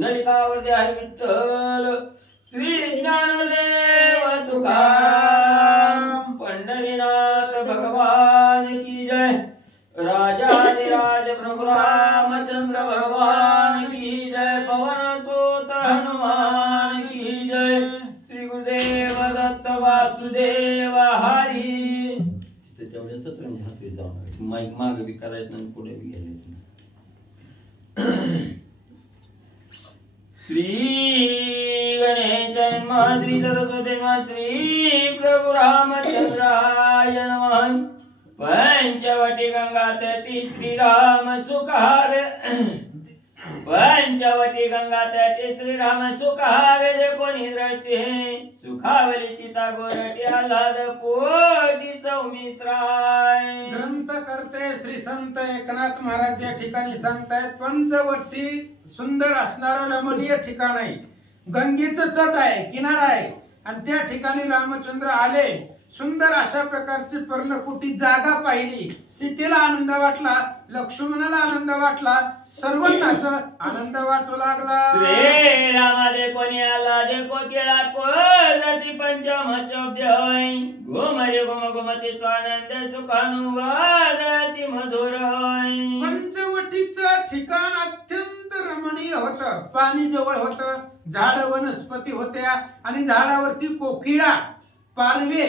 पुंडलिकावरती हरी विठ्ठल श्री ज्ञानदेव तुकाराम पंढरीनाथ भगवान की जय राजाधिराज प्रभु रामचंद्र भगवान की जय पवन सुत हनुमान की जय श्री गुरुदेव दत्त वासुदेव हरी तेवढे सत्र हातवे जाऊन माईक मागे बी करायचं आणि पुढे बी गेले श्री गणेश श्री सरस्वती श्री प्रभु रामचंद्राय नमः पंचवटी गंगा तटी श्रीराम सुखावे पंचवटी गंगा तटी श्रीराम सुखावे जे कोणी दृष्टी सुखावली चिता गोरटी आल्हाद पोटी सौमित्राय ग्रंथ करते श्री संत एकनाथ महाराज या ठिकाणी सांगतायत पंचवटी सुंदर असणारं रमणीय ठिकाण आहे गंगेचं तट आहे किनारा आहे आणि त्या ठिकाणी रामचंद्र आले सुंदर अशा प्रकारची पर्णकुटी जागा पाहिली सीतेला आनंद वाटला लक्ष्मणाला आनंद वाटला सर्वांनाच आनंद वाटू लागला श्री रामा देखो आला देखो केला को जाती पंचम शब्द होय गोमरे गोम गोमती स्वानंद सुखानुवादती मधुर होय पंचवटीचं ठिकाण अत्यंत रमणीय होतं पाणी जवळ होतं झाड वनस्पती होत्या आणि झाडावरती कोकिळा पारवे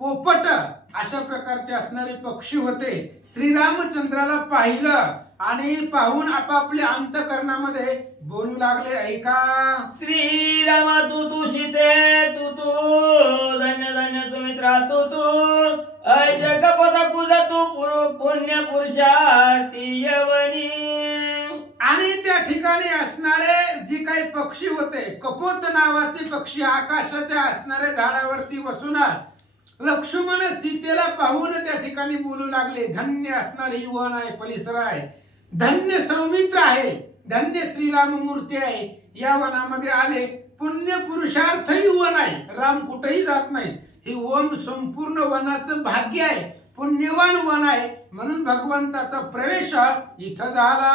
पोपट अशा प्रकारचे असणारे पक्षी होते श्रीरामचंद्राला पाहिलं आणि पाहून आपापल्या अंतःकरणामध्ये बोलू लागले ऐका श्रीरामा तू सीते तू धन्य धन्य सुमित्रा तू ऐसे कपदा कुजा तू पुण्य पुरुषार्थी यवनी आणि त्या ठिकाणी असणारे जे काही पक्षी होते कपोत नावाचे पक्षी आकाशाच्या असणाऱ्या झाडावरती बसून लक्ष्मण सीतेला पाहून त्या ठिकाणी बोलू लागले धन्य असणारी वन आहे परिसर आहे धन्य सौमित्र आहे धन्य श्रीराम मूर्ती आहे या वनामध्ये आले पुण्य पुरुषार्थही वन आहे राम कुठेही जात नाही हे वन संपूर्ण वनाचं भाग्य आहे पुण्यवान वन आहे म्हणून भगवंताचा प्रवेश इथं झाला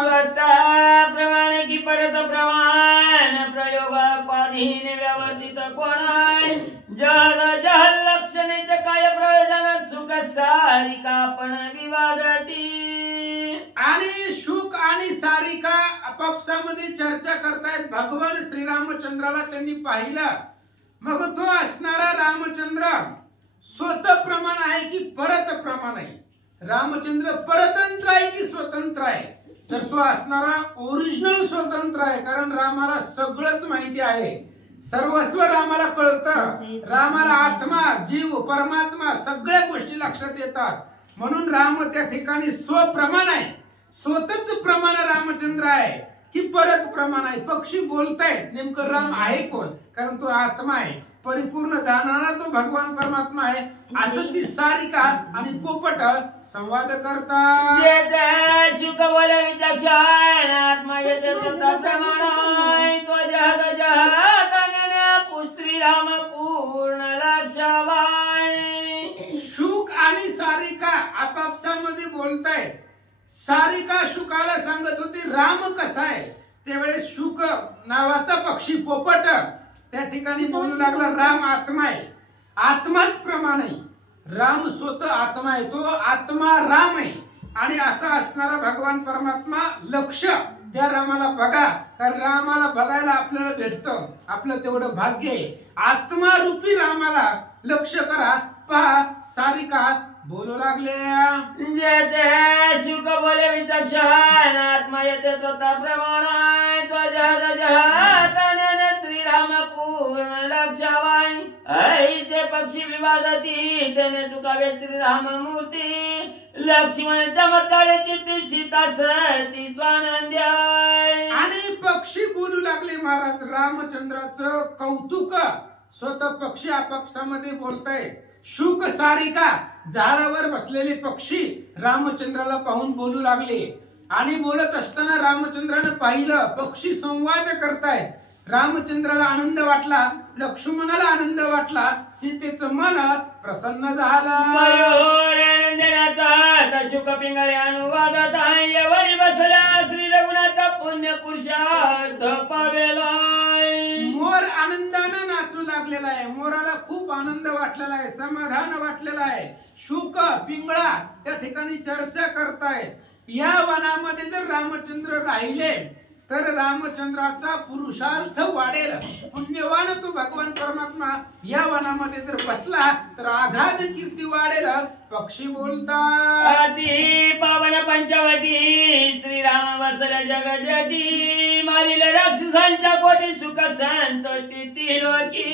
स्वतः प्रमाणे की परत प्रमाण प्रयोगापाधीन व्यवस्थित कोण आहे जल जल लक्षणेचे काय प्रयोजन सुख सारिका पण विवादती आणि शुक आणि सारिका आपापसामध्ये चर्चा करतायत भगवान श्रीरामचंद्राला त्यांनी पाहिलं मग तो असणारा रामचंद्र स्वतः प्रमाण आहे की परत प्रमाण आहे रामचंद्र परतंत्र आहे की स्वतंत्र आहे तर तो असणारा ओरिजिनल स्वतंत्र आहे कारण रामाला सगळंच माहिती आहे सर्वस्व रामाला कळतं रामाला आत्मा जीव परमात्मा सगळ्या गोष्टी लक्षात येतात म्हणून राम त्या ठिकाणी स्वप्रमाण आहे स्वतःच प्रमाण रामचंद्र आहे की परत प्रमाण आहे पक्षी बोलतायत नेमकं राम आहे कोण कारण तो आत्मा आहे परिपूर्ण जाणारा तो भगवान परमात्मा आहे असं ती सारिका आणि पोपट संवाद करतात शुक बोल विचक्षण आत्मा येते प्रमाण तो जग जहात श्रीराम पूर्ण लक्षवाय शुक आणि सारिका आपापसामध्ये बोलतायत सारिका शुकाला सांगत होती राम कसा आहे त्यावेळेस शुक नावाचा पक्षी पोपट त्या ठिकाणी बोलू लागला राम आत्मा आहे आत्माच प्रमाण आहे राम स्वतः आत्मा आहे तो आत्मा राम आहे आणि असा असणारा भगवान परमात्मा लक्ष त्या रामाला बघा कारण रामाला बघायला आपल्याला भेटतं आपलं तेवढं भाग्य आहे आत्मा रूपी रामाला लक्ष करा पहा सारिका बोलू लागले जेते शुक बोले विचक्षण आत्मा येते स्वतः प्रमाण तो जग जहात श्रीराम पूर्ण लक्षवाय ऐसे पक्षी विवादती तेने चुकावे श्रीराम मूर्ती लक्ष्मण चमत्कार चित्ती सीता सती स्वानंद्याय आणि पक्षी बोलू लागले महाराज रामचंद्राचं कौतुक स्वतः पक्षी आपापसामध्ये बोलताय शुक सारिका झाडावर बसलेले पक्षी रामचंद्राला पाहून बोलू लागले आणि बोलत असताना रामचंद्राने पाहिलं पक्षी संवाद करतायत रामचंद्राला आनंद वाटला लक्ष्मणाला आनंद वाटला सीतेचं मन प्रसन्न झालं शुक पिंगळे अनुवादात बसला श्री रघुनाथ पुण्य पुण्य पुरुषार्थ पावेलाय. मोर आनंदानं नाचू लागलेला आहे. मोराला खूप आनंद वाटलेला आहे, समाधान वाटलेला आहे. शुक पिंगळा त्या ठिकाणी चर्चा करतायत. या वनामध्ये जर रामचंद्र राहिले तर रामचंद्राचा पुरुषार्थ वाढेल. पुण्यवान तो भगवान परमात्मा या वनामध्ये जर बसला तर आघात कीर्ती वाढेल. पक्षी बोलतात अति पावन पंचवटी श्रीराम वसले जगजटी मारिल राक्षसांच्या कोटी सुख संतोषी त्रिलोकी.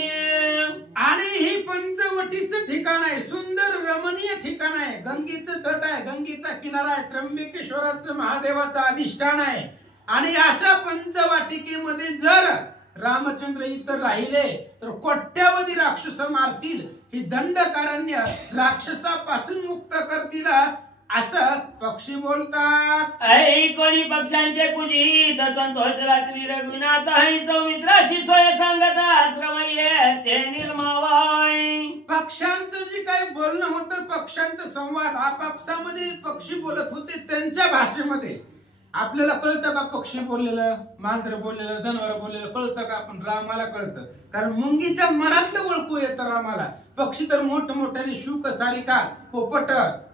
आणि ही पंचवटीचं ठिकाण आहे, सुंदर रमणीय ठिकाण आहे. गंगेचं तट आहे, गंगेचा किनारा आहे, त्र्यंबकेश्वराचं महादेवाचं अधिष्ठान आहे. आणि अशा पंचवाटिकेमध्ये जर रामचंद्र इतर राहिले तर कोट्यावधी राक्षस मारतील. ही दंडकारण्य राक्षसापासून मुक्त करतील असं पक्षी बोलतात. कोणी पक्षांचे कुजित संतोष रात्री रघुनाथ सौमित्राशी सोय सांगत आश्रम ते निर्मावाय. पक्षांचं जे काही बोलणं होतं, पक्षांचा संवाद आपापसामध्ये पक्षी बोलत होते त्यांच्या भाषेमध्ये. आपल्याला कळतं का पक्षी बोललेलं, मांजर बोललेलं, जनावर बोललेलं कळतं का? आपण रामाला कळतं, कारण मुंगीच्या मनातलं ओळखू येतं रामाला. पक्षी तर मोठमोठ्याने शुक सारिका पोपट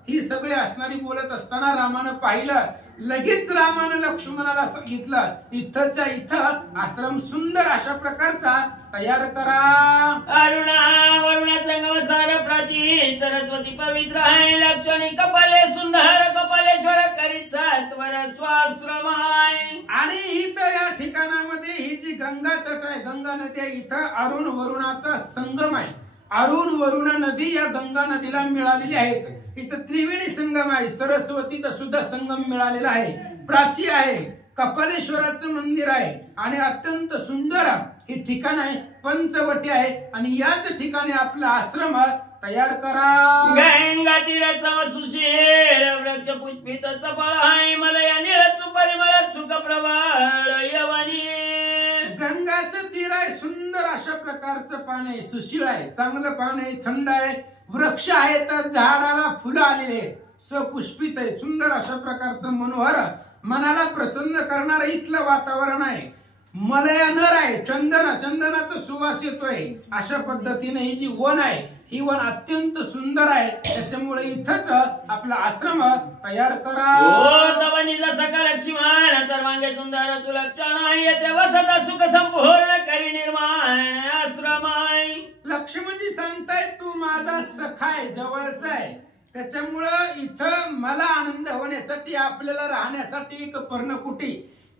ही सगळे असणारी बोलत असताना रामानं पाहिलं. लगेच रामानं लक्ष्मणाला सांगितलं इथच्या इथं आश्रम सुंदर अशा प्रकारचा तयार करा. वरुणा संगम सार प्राचीन सरस्वती पवित्र आहे. लक्ष्मणी कपाले सुंदर कपालेश्वर करी सत्वर स्वाश्रमाय. आणि इथं या ठिकाणामध्ये ही जी गंगा तट आहे, गंगा नदी आहे, इथं अरुण वरुणाचा संगम आहे. अरुण वरुणा नदी या गंगा नदीला मिळालेली आहेत. इथं त्रिवेणी संगम आहे, सरस्वतीचा सुद्धा संगम मिळालेला आहे. प्राची आहे, कपालेश्वराचं मंदिर आहे आणि अत्यंत सुंदर हे ठिकाण आहे. पंचवटी आहे आणि याच ठिकाणी आपला आश्रम तयार करा. गंगा तीराचा सुशील वृक्ष पुष्पित चपळ आहे. मलया निळच परिमळ सुख प्रबळ यवनी. गंगाचं तीर आहे, सुंदर अशा प्रकारचं पाणी, सुशील आहे, चांगलं पाणी, थंड आहे. वृक्ष आहेत, झाडाला फुलं आलेले आहेत, सपुष्पित आहे, सुंदर अशा प्रकारचं मनोहर मनाला प्रसन्न करणारं इथलं वातावरण आहे. मलया नर आहे, चंदनाचा सुवास येतोय. अशा पद्धतीने ही जी वन आहे ही वन अत्यंत सुंदर आहे. त्याच्यामुळे इथंच आपला आश्रम तयार करा. सका लक्ष्मण सर्वांगे सुंदर सुलक्षण येते वसत सुख संपूर्ण करी निर्माण आश्रम. लक्ष्मणजी सांगतायत तू माझा सखा आहे, जवळचा आहे. त्याच्यामुळं इथं मला आनंद होण्यासाठी आपल्याला राहण्यासाठी एक पर्णकुटी,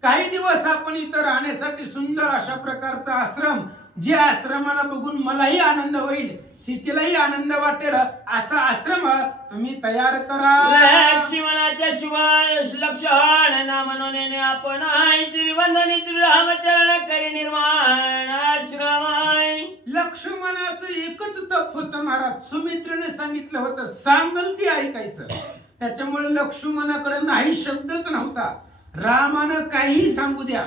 काही दिवस आपण इथं राहण्यासाठी सुंदर अशा प्रकारचा आश्रम, जे आश्रमाला बघून मलाही आनंद होईल, सीतेलाही आनंद वाटेल असा आश्रम तुम्ही तयार करा. लक्ष्मणाच्या शुभ लक्षण नाम नोंदणे आपण श्रीवंदनी श्रीरामचरण करी निर्माण आश्रम. लक्ष्मणाचं एकच तप होतं महाराज, सुमित्रेने सांगितलं होतं, सांगल ती ऐकायचं. त्याच्यामुळे लक्ष्मणाकडे नाही शब्दच नव्हता. रामानं काही सांगू द्या,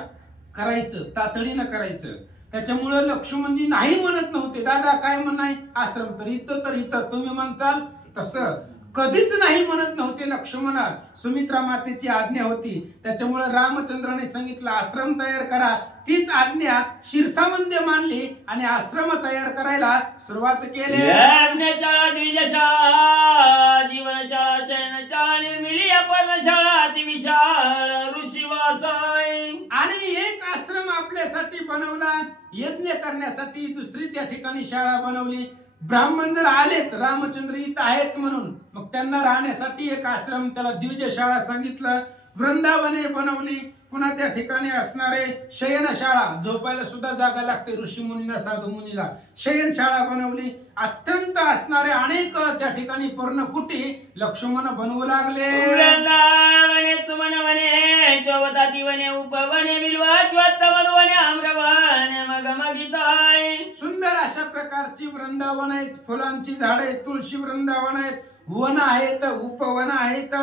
करायचं, तातडीनं करायचं. त्याच्यामुळे लक्ष्मणजी नाही म्हणत नव्हते. दादा काय म्हणाय, आश्रम तर इथं तुम्ही म्हणताल तसं कधीच नाही म्हणत नव्हते लक्ष्मण. सुमित्रा मातेची आज्ञा होती. त्याच्यामुळे रामचंद्राने सांगितलं आश्रम तयार करा. तीच आज्ञा शिरसावंद्य मानली आणि आश्रम तयार करायला सुरुवात केली. यज्ञशाळा, द्विजशाळा, जीवनशाळा, शयनशाळा, निर्मिली पर्णशाळा, अतिविशाळ ऋषीवासाय. आणि एक आश्रम आपल्यासाठी बनवला, यज्ञ करण्यासाठी. दुसरी त्या ठिकाणी शाळा बनवली. ब्राह्मण जर आलेच, रामचंद्र इथं आहेत म्हणून, मग त्यांना राहण्यासाठी एक आश्रम, त्याला द्विजशाळा सांगितलं. वृंदावने बनवली. पुन्हा त्या ठिकाणी असणारे शयनशाळा, झोपायला सुद्धा जागा लागते ऋषी मुनीला, साधू मुनीला. शयनशाळा बनवली. अत्यंत असणारे अनेक त्या ठिकाणी पर्णकुटी लक्ष्मण बनवू लागले. वृंदावने सुमनवने चौवताती वने उपवने बिल्वाच्वत्त मधुवने आम्रवने मगमगिताय. सुंदर अशा प्रकारची वृंदावन आहेत, फुलांची झाडं आहेत, तुळशी वृंदावन आहेत, वन आहेत, उपवन आहेत,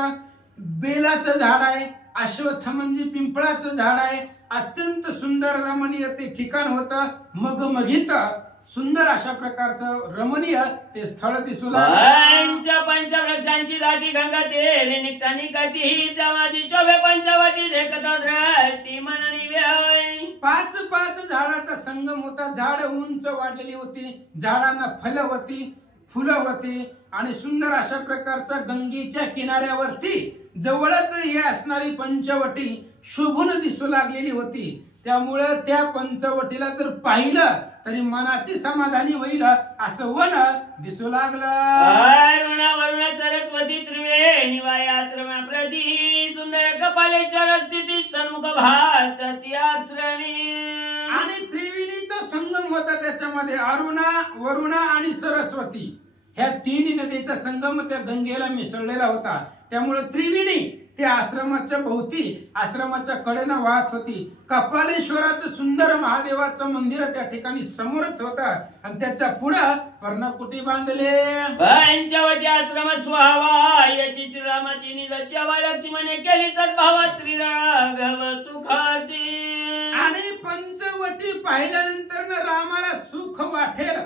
बेलाचं झाड आहे, अश्वत्थ म्हणजे पिंपळाचं झाड आहे. अत्यंत सुंदर रमणीय ते ठिकाण होतं. मगमगित सुंदर अशा प्रकारचं रमणीय ते स्थळ दिसू लागलं. पंचवृक्षांची दाटी गंगा तेरे निकटानी काठी त्यामाजी शोभे पंचवटी देखता दृष्टी मननी व्याय. 5 झाडाचा संगम होता. झाड उंच वाढलेली होती, झाडांना फल होती, फुलं होती आणि सुंदर अशा प्रकारचा गंगेच्या किनाऱ्यावरती जवळच हे असणारी पंचवटी शोभून दिसू लागलेली होती. त्यामुळे त्या पंचवटीला जर पाहिलं तरी मनाची समाधानी होईल असं वन दिसू लागलं. वरुण सरस्वती त्रिवेणी वायाश्रमा प्रती सुंदर कपालेश्वर स्थिती सन्मुख भासती आश्रमी. आणि त्रिवेणीचा संगम होता. त्याच्यामध्ये अरुणा, वरुणा आणि सरस्वती ह्या 3 नदीचा संगम त्या गंगेला मिसळलेला होता. त्यामुळे त्रिवेणी त्या आश्रमाच्या भोवती आश्रमाच्या कडेनं वाहत होती. कपालेश्वराचं सुंदर महादेवाचं मंदिर त्या ठिकाणी समोरच होतं आणि त्याच्या पुढं पर्णकुटी बांधले. पंचवटी आश्रम स्वावा याची श्रीरामाची निजच्या लक्ष्मणे केली सद्भावा श्रीराघव सुखाती. आणि पंचवटी पाहिल्यानंतर रामाला सुख वाटेल,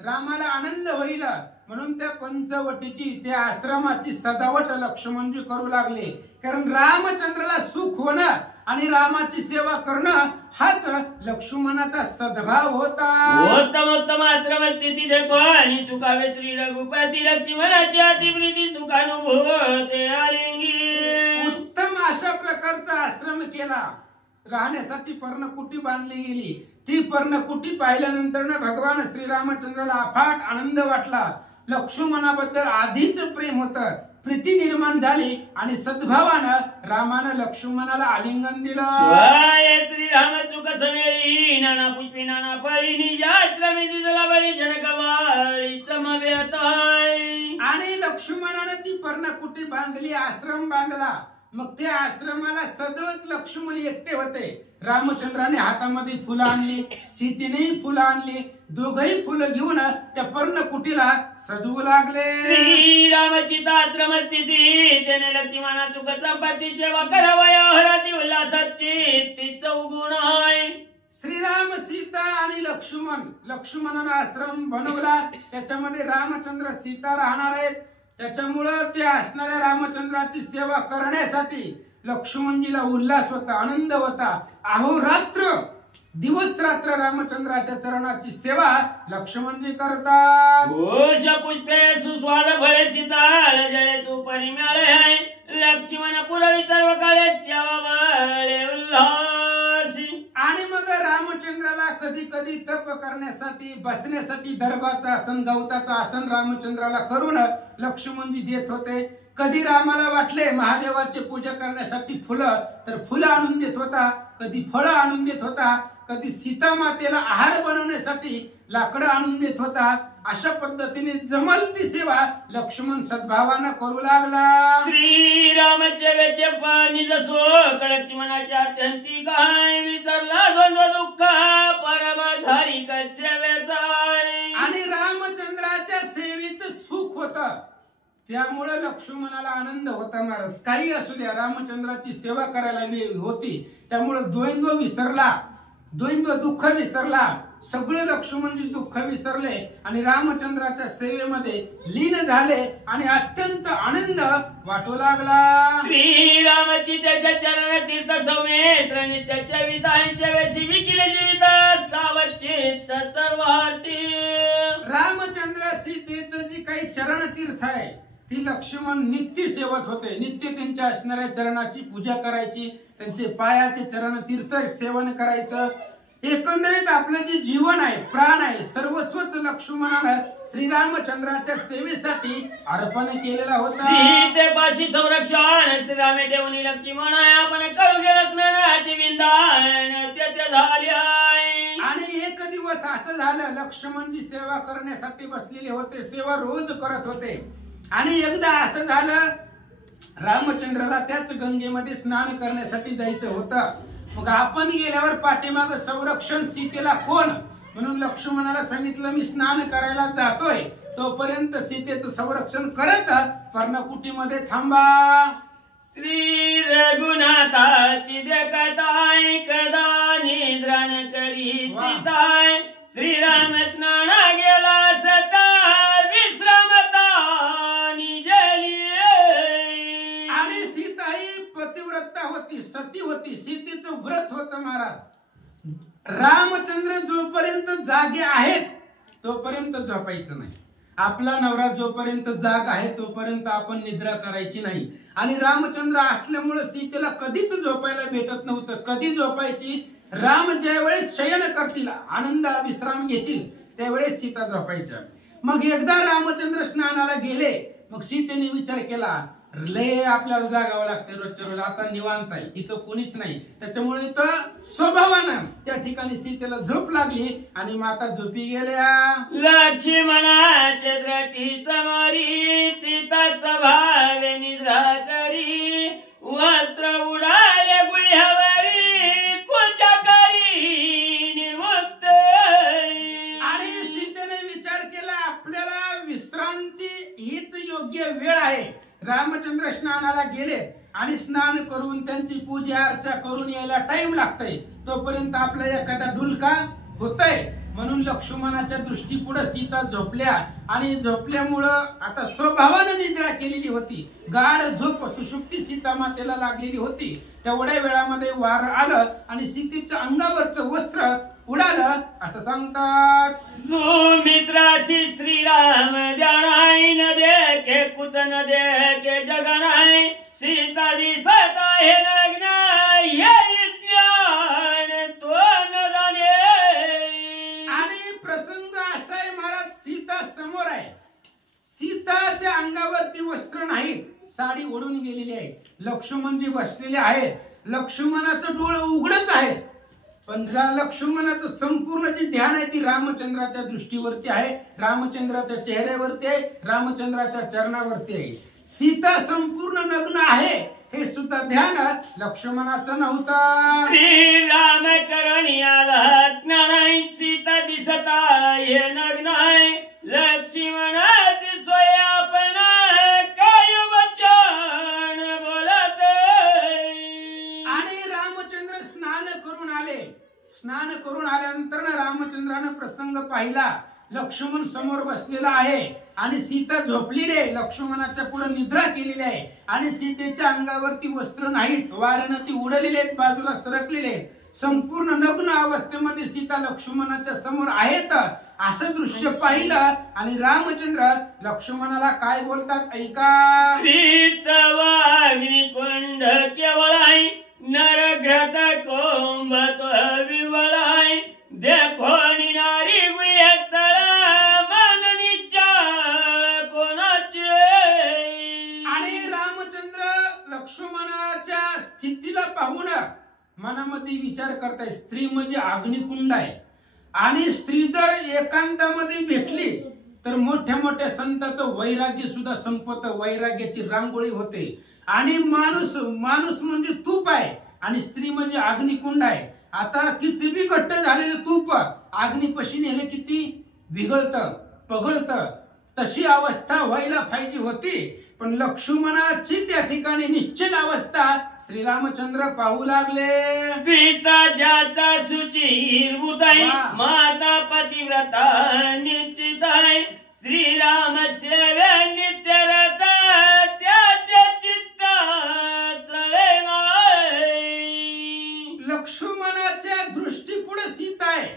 रामाला आनंद होईल म्हणून त्या पंचवटीची त्या आश्रमाची सजावट लक्ष्मणजी करू लागले. कारण रामचंद्राला सुख होणं आणि रामाची सेवा करणं हाच लक्ष्मणाचा सद्भाव होता. उत्तम उत्तम आश्रम स्थिती देखो आणि चुकावे श्री रघुपती लक्ष्मणाची अतिप्रीती सुखानुभूते आलिंगी. उत्तम अशा प्रकारचा आश्रम केला. राहण्यासाठी पर्णकुटी बांधली गेली. ती पर्णकुटी पाहिल्यानंतर भगवान श्रीरामचंद्राला अफाट आनंद वाटला. लक्ष्मणाबद्दल आधीच प्रेम होतं, प्रीती निर्माण झाली आणि सद्भावानं रामानं लक्ष्मणाला आलिंगन दिलं. श्रीराम चुक समेरी नाना पुष्पी नाना फळी निजाश्रमी दिसला बळी जनकवाळी समवेत. आणि लक्ष्मणाने ती पर्णकुटी बांधली, आश्रम बांधला. मग त्या आश्रमाला सजवत लक्ष्मण एकटे होते. रामचंद्राने हातामध्ये फुलं आणली, सीतेनेही फुलं आणली. दोघही फुलं घेऊन त्या पर्णकुटीला सजवू लागले. श्रीरामची आश्रम स्थिती त्याने लक्ष्मणा चुक संपत्ती सेवा करावया हराती उल्हासाची ती चौगुण आहे. श्रीराम, सीता आणि लक्ष्मणाने आश्रम बनवला. त्याच्यामध्ये रामचंद्र, सीता राहणार आहेत. त्याच्यामुळं ते असणाऱ्या रामचंद्राची सेवा करण्यासाठी लक्ष्मणजीला उल्हास होता, आनंद होता. अहोरात्र दिवस रात्र रामचंद्राच्या चरणाची सेवा लक्ष्मणजी करतात. घोष पुष्पे सुस्वाद फळे सीताळ जळे सुपरी मिळाले लक्ष्मण पुरवी सर्व काळे सेवा बळे उल्हासी. आणि मग रामचंद्राला कधी कधी तप करण्यासाठी बसण्यासाठी दर्भाचं आसन, गवताचं आसन रामचंद्राला करून लक्ष्मणजी देत होते. कधी रामाला वाटले महादेवाची पूजा करण्यासाठी फुलं तर फुलं आणून देत होता, कधी फळं आणून देत होता, कधी सीता मातेला आहार बनवण्यासाठी लाकडं आणून देत होता. अशा पद्धतीने जमल ती सेवा लक्ष्मण सद्भावानं करू लागला. श्रीरामचे वेचे निज शोक लक्ष्मणाच्या अत्यंती काय विसरला द्वंद्व दुःख परमाधारी सेवेचा. आणि रामचंद्राच्या सेवेचं सुख होतं, त्यामुळे लक्ष्मणाला आनंद होता. महाराज काही असू द्या, रामचंद्राची सेवा करायला वेळ होती. त्यामुळे द्वंद्व विसरला, द्वंद्व दुःख विसरला. सगळे लक्ष्मणजी दुःख विसरले आणि रामचंद्राच्या सेवेमध्ये लीन झाले आणि अत्यंत आनंद वाटू लागला. श्रीरामची त्याच्या चरण तीर्थ सौमित्र नित्याच्या विधान सेवेशी विकिले जीवित सावचित सर्वार्थी. रामचंद्र सीतेचं जी काही चरण तीर्थ आहे ती लक्ष्मण नित्य सेवत होते. नित्य त्यांच्या असणाऱ्या चरणाची पूजा करायची, त्यांचे पायाचे चरण तीर्थ सेवन करायचं. एकंदरीत आपलं जे जीवन आहे, प्राण आहे, सर्वस्वच लक्ष्मणानं श्रीरामचंद्राच्या सेवेसाठी अर्पण केलेला होता. सीतेपाशी संरक्षण श्रीरामे ठेवून लक्ष्मण आपण करू गेलच नाही विंदान त्याच्या झाल्या. आणि एक दिवस असं झालं, लक्ष्मणजी सेवा करण्यासाठी बसलेले होते, सेवा रोज करत होते. आणि एकदा असं झालं, रामचंद्राला त्याच गंगेमध्ये स्नान करण्यासाठी जायचं होतं. मग आपण गेल्यावर पाठीमाग संरक्षण सीतेला कोण म्हणून लक्ष्मणाला सांगितलं, मी स्नान करायला जातोय, तोपर्यंत सीतेचं संरक्षण करत पर्णकुटीमध्ये थांबा. श्री रघुनाथाची देखताय कदा निद्रान करी सीताय श्रीराम स्नान होती, सीतेचं व्रत होतं महाराज. रामचंद्र जोपर्यंत जागे आहेत तोपर्यंत झोपायचं नाही. आपला नवरा जोपर्यंत जाग आहे तोपर्यंत आपण निद्रा करायची नाही. आणि रामचंद्र असल्यामुळे सीतेला कधीच झोपायला भेटत नव्हतं. कधी झोपायची? राम ज्या वेळेस शयन करतील, आनंद विश्राम घेतील, त्यावेळेस सीता झोपायच्या. मग एकदा रामचंद्र स्नानाला गेले. मग सीतेने विचार केला, लय आपल्याला जागावं लागतं रोजच्या रोज, आता निवांत आहे, इथं कोणीच नाही. त्याच्यामुळे इथं स्वभावानं त्या ठिकाणी सीतेला झोप लागली आणि माता झोपी गेल्या. लक्ष्मणाचे द्रटीच मारी, सीता स्वभावे निद्रा करी, वस्त्र उडाले गुह्यावरी, कुचकरी निर्मुक्त. आणि सीतेने विचार केला, आपल्याला विश्रांती हीच योग्य वेळ आहे. रामचंद्र स्नानाला गेले आणि स्नान करून त्यांची पूजा अर्चा करून यायला टाइम लागतंय, तोपर्यंत आपला एखादा डुलका होतय. म्हणून लक्ष्मणाच्या दृष्टीपुढे सीता झोपल्या. आणि झोपल्यामुळं आता स्वभावानं निद्रा केलेली होती, गाढ झोप सुषुप्ती सीता मातेला लागलेली होती. तेवढ्या वेळामध्ये वार आलं आणि सीतेच्या अंगावरचं वस्त्र उडालं असं सांगतात. सुमित्राशी श्रीराम ध्यानाय, न देखे कुछ न देखे जगनाय, सीता दिसत आहे नग्न, हे ज्ञान तो न जाणे. आणि प्रसंग असा आहे महाराज, सीता समोर आहे, सीताच्या अंगावरती वस्त्र नाही, साडी ओढून गेलेली आहे. लक्ष्मणजी बसलेले आहेत, लक्ष्मणाचं डोळं उघडच आहे, पण लक्ष्मणाचं संपूर्ण जे ध्यान आहे ती रामचंद्राच्या दृष्टीवरती आहे, रामचंद्राच्या चेहऱ्यावरती आहे, रामचंद्राच्या चरणावरती आहे. सीता संपूर्ण नग्न आहे हे सुद्धा ध्यान लक्ष्मणाचं नव्हतं. श्रीराम करण्याला नाही, सीता दिसत आहे नग्न, लक्ष्मणाचे स्वय आपण काय वचन बोलत. आणि रामचंद्र स्नान करून आले. स्नान करून आल्यानंतर रामचंद्रानं प्रसंग पाहिला, लक्ष्मण समोर बसलेला आहे आणि सीता झोपलेली आहे, लक्ष्मणाच्या पुढे निद्रा केलेली आहे आणि सीतेच्या अंगावरती वस्त्र नाहीत, वाऱ्यानं ती उडलेली आहेत, बाजूला सरकलेले आहेत. संपूर्ण नग्न अवस्थेमध्ये सीता लक्ष्मणाच्या समोर आहेत असं दृश्य पाहिलं. आणि रामचंद्र लक्ष्मणाला काय बोलतात ऐका. कुंड केवळाय, नरग्रत कोंबत विवळाय, देखो नारी गुह्यतळ, माननी चाळ कोणाचे. आणि रामचंद्र लक्ष्मणाच्या स्थितीला पाहून मनामध्ये विचार करताय, स्त्री म्हणजे अग्निकुंड आहे आणि स्त्री जर एकांतामध्ये भेटली तर मोठ्या मोठ्या संतांचं वैराग्य सुद्धा संपत, वैराग्याची रांगोळी होते. आणि माणूस म्हणजे तूप आहे आणि स्त्री म्हणजे अग्निकुंड आहे. आता किती बी घट्ट झालेलं तूप अग्निपशी नेले किती विघळतं पगळतं, तशी अवस्था व्हायला पाहिजे होती. पण लक्ष्मणाची त्या ठिकाणी निश्चित अवस्था श्रीरामचंद्र पाहू लागले. पिता ज्याचा सुचिर उदय, माता पतिव्रता निश्चित आहे, श्रीराम सेवे नित्यरत, त्याचे चित्त चळे नाही. लक्ष्मणाच्या दृष्टीपुढे सीता आहे,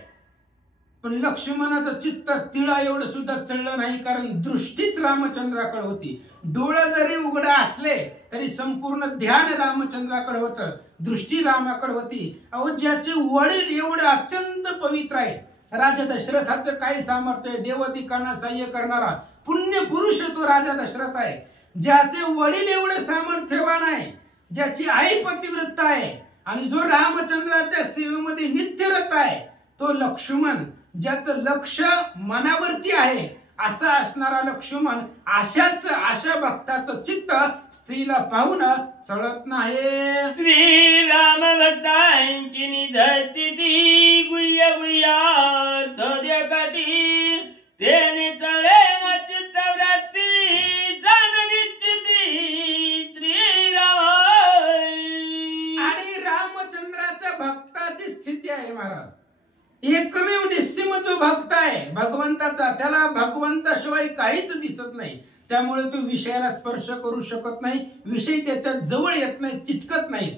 पण लक्ष्मणाचं चित्त तिळा एवढं सुद्धा चढलं नाही, कारण दृष्टीच रामचंद्राकडे होती. डोळे जरी उघडे असले तरी संपूर्ण ध्यान रामचंद्राकडे होतं, दृष्टी रामाकडे होती. अहो, ज्याचे वडील एवढे अत्यंत पवित्र आहे, राजा दशरथाचं काय सामर्थ्य आहे, देवदिकांना सहाय्य करणारा पुण्य पुरुष तो राजा दशरथ आहे. ज्याचे वडील एवढे सामर्थ्यवान आहे, ज्याची आई पतिव्रत आहे आणि जो रामचंद्राच्या सेवेमध्ये नित्यरत आहे, तो लक्ष्मण. ज्याचं लक्ष मनावरती आहे असा असणारा लक्ष्मण, अशा भक्ताचं चित्त स्त्रीला पाहून चळत नाही. श्रीराम भक्तांची निधरती ती, गुह्य गुह्यार्थ देखती, तेने चळे न चित्तवृत्ती, जाण निश्चिती श्रीराम. आणि रामचंद्राच्या भक्ताची स्थिती आहे महाराज. एकमेव निस्सीम जो भक्त आहे भगवंताचा, त्याला भगवंताशिवाय काहीच दिसत नाही, त्यामुळे तो विषयाला स्पर्श करू शकत नाही, विषय त्याच्या जवळ येत नाही, चिटकत नाही.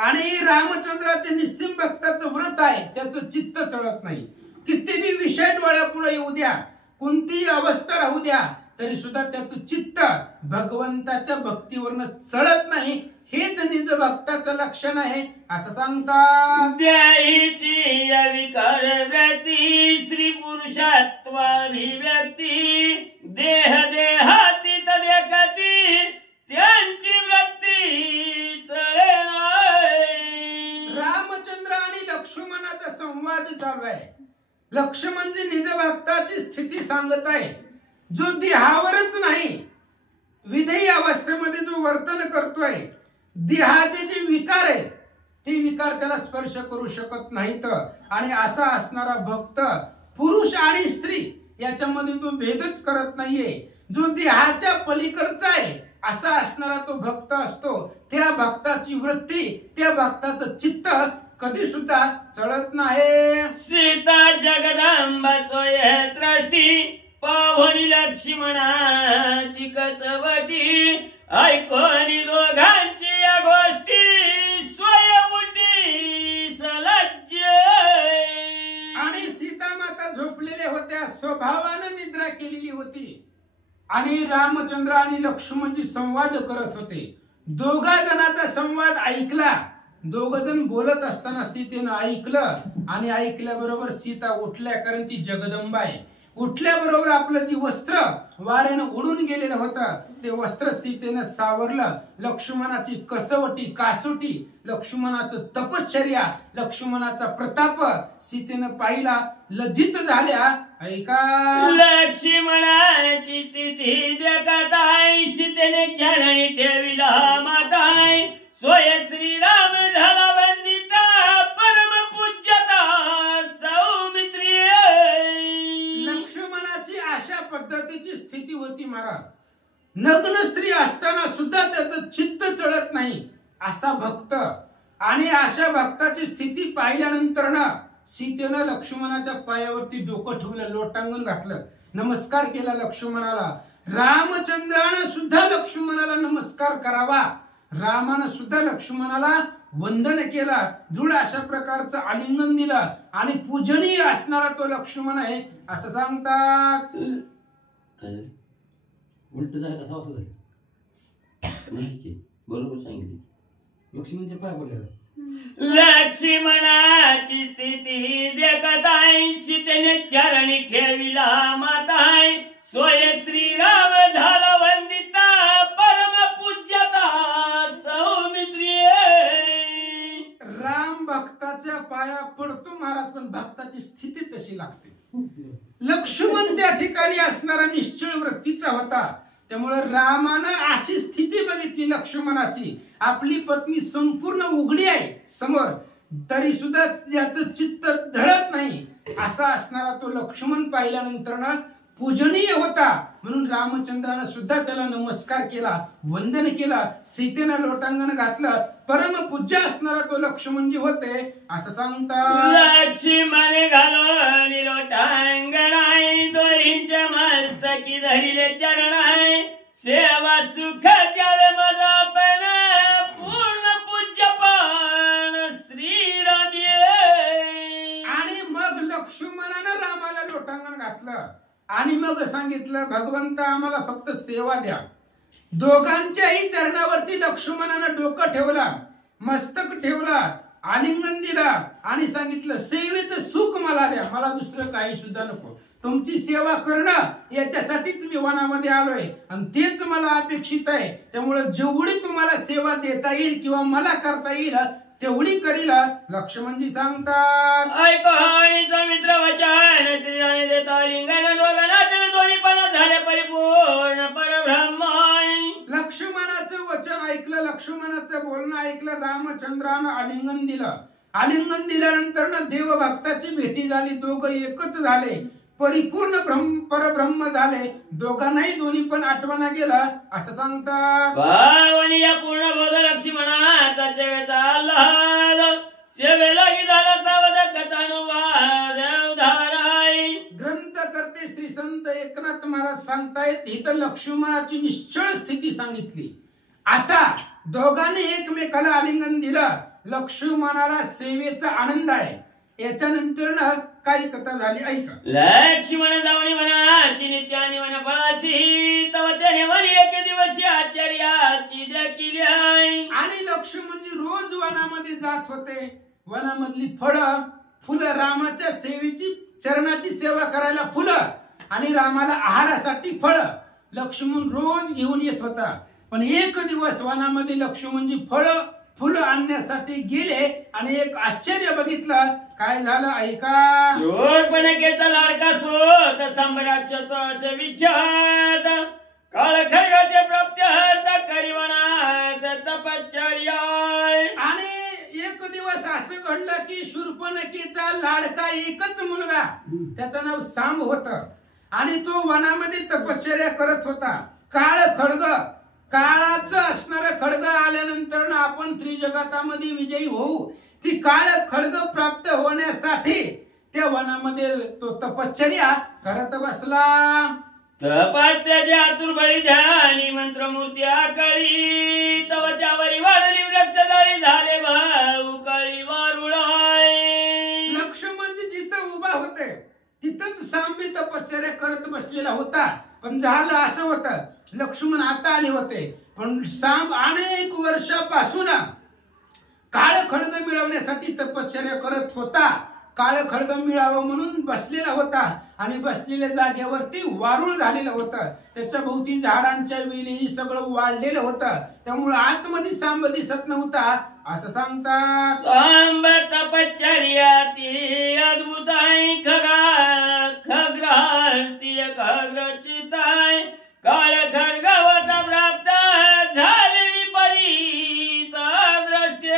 आणि रामचंद्राचे निस्सिम भक्ताचं व्रत आहे, त्याचं चित्त चढत नाही. कितीही विषय डोळ्यापुढे येऊ द्या, कोणतीही अवस्था राहू द्या, तरी सुद्धा त्याचं चित्त भगवंताच्या भक्तीवरनं चढत नाही. हेच निज भक्ताचं लक्षण आहे असं सांगतात. द्यायची अविकार व्यक्ती श्री पुरुषत्वाभिव्यक्ती देह देहाती तदेकती त्यांची वृत्ती चळे नाही. रामचंद्र आणि लक्ष्मणाचा संवाद चालू आहे. लक्ष्मणजी निज भक्ताची स्थिती सांगत आहे. जो देहावरच नाही, विधेयी अवस्थेमध्ये जो वर्तन करतोय, देहाचे जे विकार आहेत ते विकार त्याला स्पर्श करू शकत नाहीत. आणि असा असणारा भक्त पुरुष आणि स्त्री याच्यामध्ये तो भेदच करत नाहीये. जो देहाच्या पलीकडचा आहे असा असणारा तो भक्त असतो. त्या भक्ताची वृत्ती, त्या भक्ताचं चित्त कधी सुद्धा चढत नाही. सीता जगदंबा सोय त्रटी पावनी लक्ष्मणाची कसवटी ऐकोनी दोघांची या गोष्टी स्वय उठी सलज्ज. आणि सीता माता झोपलेल्या होत्या, स्वभावानं निद्रा केलेली होती. आणि रामचंद्र आणि लक्ष्मणजी संवाद करत होते. दोघा जणांचा संवाद ऐकला. दोघ जण बोलत असताना सीतेनं ऐकलं आणि ऐकल्याबरोबर सीता उठल्या, कारण ती जगदंबा आहे. उठल्याबरोबर आपलं जी वस्त्र वाऱ्यानं उडून गेलेलं होतं ते वस्त्र सीतेनं सावरलं. लक्ष्मणाची कसवटी कासोटी, लक्ष्मणाचं तपश्चर्या, लक्ष्मणाचा प्रताप सीतेनं पाहिला. लज्जित झाल्या. ऐका, लक्ष्मणाची स्थिती देखताय सीतेने चरणी ठेविला माताय सोय श्रीराम झाला वंदिता परम पूज्यता सौमित्री. लक्ष्मणाची अशा पद्धतीची स्थिती होती महाराज. नग्न स्त्री असताना सुद्धा त्याचं चित्त चढत नाही असा भक्त. आणि अशा भक्ताची स्थिती पाहिल्यानंतर ना सीतेनं लक्ष्मणाच्या पायावरती डोकं ठेवलं, लोटांगण घातलं, नमस्कार केला लक्ष्मणाला. रामचंद्रानं सुद्धा लक्ष्मणाला नमस्कार करावा. रामानं सुद्धा लक्ष्मणाला वंदन केला, दृढ अशा प्रकारचं आलिंगन दिलं आणि पूजनीय असणारा तो लक्ष्मण आहे असं सांगतात. उलट झालं कसं असं झालं नाही बरोबर सांगितलं. लक्ष्मणच्या पाय पडले. लक्ष्मणाची स्थिती देखताय सीतेने चरणी ठेविला माताय सोय श्रीराम झाला वंदिता परम पूज्यता सौमित्री. राम भक्ताच्या पाया पडतो महाराज, पण भक्ताची स्थिती तशी लागते. लक्ष्मण त्या ठिकाणी असणारा निश्चळ वृत्तीचा होता. त्यामुळे रामानं अशी स्थिती बघितली लक्ष्मणाची. आपली पत्नी संपूर्ण उघडी आहे समोर, तरी सुद्धा त्याचं चित्त ढळत नाही असा असणारा तो लक्ष्मण पाहिल्यानंतर ना पूजनीय होता. म्हणून रामचंद्रानं सुद्धा त्याला नमस्कार केला, वंदन केला, सीतेनं लोटांगण घातलं. परम पूज्य असणारा तो लक्ष्मण जे होते असं सांगतात. लक्ष्मण घालून लोटांगणाय दोहींच्या मस्तकी धरिले चरणाय सेवा सुख द्यावे माझा पण पूर्ण पूज्यपण श्रीराम. आणि मग लक्ष्मणानं रामाला लोटांगण घातलं आणि मग सांगितलं, भगवंता आम्हाला फक्त सेवा द्या. दोघांच्याही चरणावरती लक्ष्मणानं डोकं ठेवला, मस्तक ठेवला, आलिंगन दिला आणि सांगितलं सेवेचं सुख मला द्या, मला दुसरं काही सुद्धा नको. तुमची सेवा करणं याच्यासाठीच मी वनामध्ये आलोय आणि तेच मला अपेक्षित आहे. त्यामुळे जेवढी तुम्हाला सेवा देता येईल किंवा मला करता येईल तेवढी करील. लक्ष्मणजी सांगतात. ऐकहाणीचा मित्र वचन श्रीराने देता लिंगन दोघांना दोन्ही पण झाले परिपूर्ण परब्रह्म. लक्ष्मणाचं वचन ऐकलं, लक्ष्मणाचं बोलणं ऐकलं. रामचंद्रानं आलिंगन दिलं. आलिंगन दिल्यानंतर ना देवभक्ताची भेटी झाली. दोघं एकच झाले, परिपूर्ण परब्रह्म झाले. दोघांनाही दोन्ही पण आठवणा गेला असं सांगतात. भावनी या पूर्ण बोध लक्ष्मणाचा सेवेचा आल्हाद सेवेला झाला सावध कथानुवाद उधाराय. ग्रंथकर्ते श्री संत एकनाथ महाराज सांगतायत, इथं लक्ष्मणाची निश्चळ स्थिती सांगितली. आता दोघांनी एकमेकाला आलिंगन दिलं लक्ष्मणाला सेवेचा आनंद आहे. याच्यानंतर काही कथा झाली ऐका. लक्ष्मण जाऊनी वनाची नित्यानी वन फळाची तव त्याने वन एक दिवशी आचार्याची देखील आहे. आणि लक्ष्मणजी रोज वनामध्ये जात होते. वनामधली फळं फुलं रामाच्या सेवेची चरणाची सेवा करायला फुलं आणि रामाला आहारासाठी फळं लक्ष्मण रोज घेऊन येत होता. पण एक दिवस वनामध्ये लक्ष्मणजी फुलं आणण्यासाठी गेले आणि एक आश्चर्य बघितलं. काय झालं ऐका. शूर्पणखेचा लाडका सोत साम्राज्याचा असे विख्यात काळ खड्गाचे प्राप्त्यर्थ करिवनात तपश्चर्या. आणि एक दिवस असं घडलं की शूर्पणखेचा लाडका एकच मुलगा त्याचं नाव सांब होतं आणि तो वनामध्ये तपश्चर्या करत होता. काळ खड्ग काळाचं असणारं खड्ग आल्यानंतर आपण त्रिजगतामध्ये विजयी होऊ. ती काळ खड्ग प्राप्त होण्यासाठी त्या वनामध्ये तो तपश्चर्या करत बसला. तपस्याचे आतुर बळी ध्यानी मंत्रमूर्ती आकळी तव त्यावरी वाढली वृक्ष झाली झाले भाऊ काळी वारुळाय. लक्ष्मण जिथं उभा होते तिथंच सांबी तपश्चर्या करत बसलेला होता. पण झालं असं होतं लक्ष्मण आता आले होते पण सांब अनेक वर्षापासून काळ खड्ग मिळवण्यासाठी तपश्चर्या करत होता. काळ खड्ग मिळावं म्हणून बसलेला होता आणि बसलेल्या जागेवरती वारुळ झालेलं होतं. त्याच्या भोवती झाडांच्या वेली सगळं वाढलेलं होतं. त्यामुळे आतमध्ये सांब दिसत नव्हता असं सांगतात. सांब तपश्चर्याती अद्भुत आहे खग्रांती खग्रचिताय काळ खड्गवता प्राप्त झाले विपरीत दृष्टी.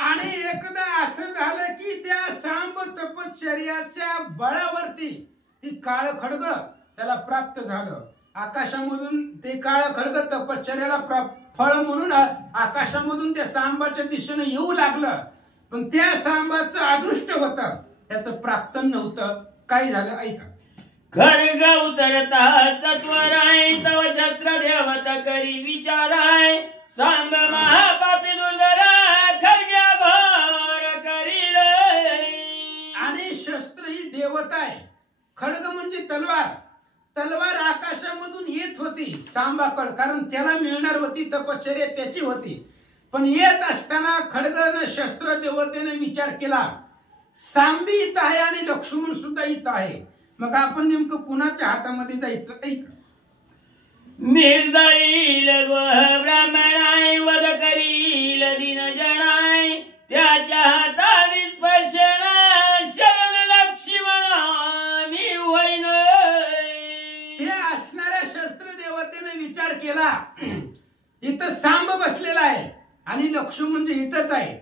आणि एकदा असं झालं की त्या सांब तपश्चर्याच्या बळावरती ती काळ खड्ग त्याला प्राप्त झालं. आकाशामधून ते काळ खड्ग तपश्चर्याला फळ म्हणून आकाशामधून त्या सांबाच्या दिशेने येऊ लागलं. पण त्या सांबाचं अदृष्ट होतं त्याचं प्राप्तन नव्हतं. काय झालं ऐका. खड्ग उतरता तत्वराय तव शस्त्र देवता करी विचाराय सांब महापापी दुर्धरा खड्ग्या घोर करील. आणि शस्त्र ही देवता आहे. खड्ग म्हणजे तलवार आकाशामधून येत होती सांबाकड कारण त्याला मिळणार होती तपश्चर्या त्याची होती. पण येत असताना खड्गन शस्त्र देवतेने विचार केला सांबी इथं आहे आणि लक्ष्मण सुद्धा इथं आहे. मग आपण नेमकं कुणाच्या हातामध्ये जायचं ऐका. निर्दळील ब्राह्मणाय वध करील दिन जनाय त्याच्या हातावी स्पर्शन शरण लक्ष्मणा मी होईन. ते असणाऱ्या शस्त्र देवतेने विचार केला इथं सांब बसलेला आहे आणि लक्ष्मण म्हणजे इथंच आहे.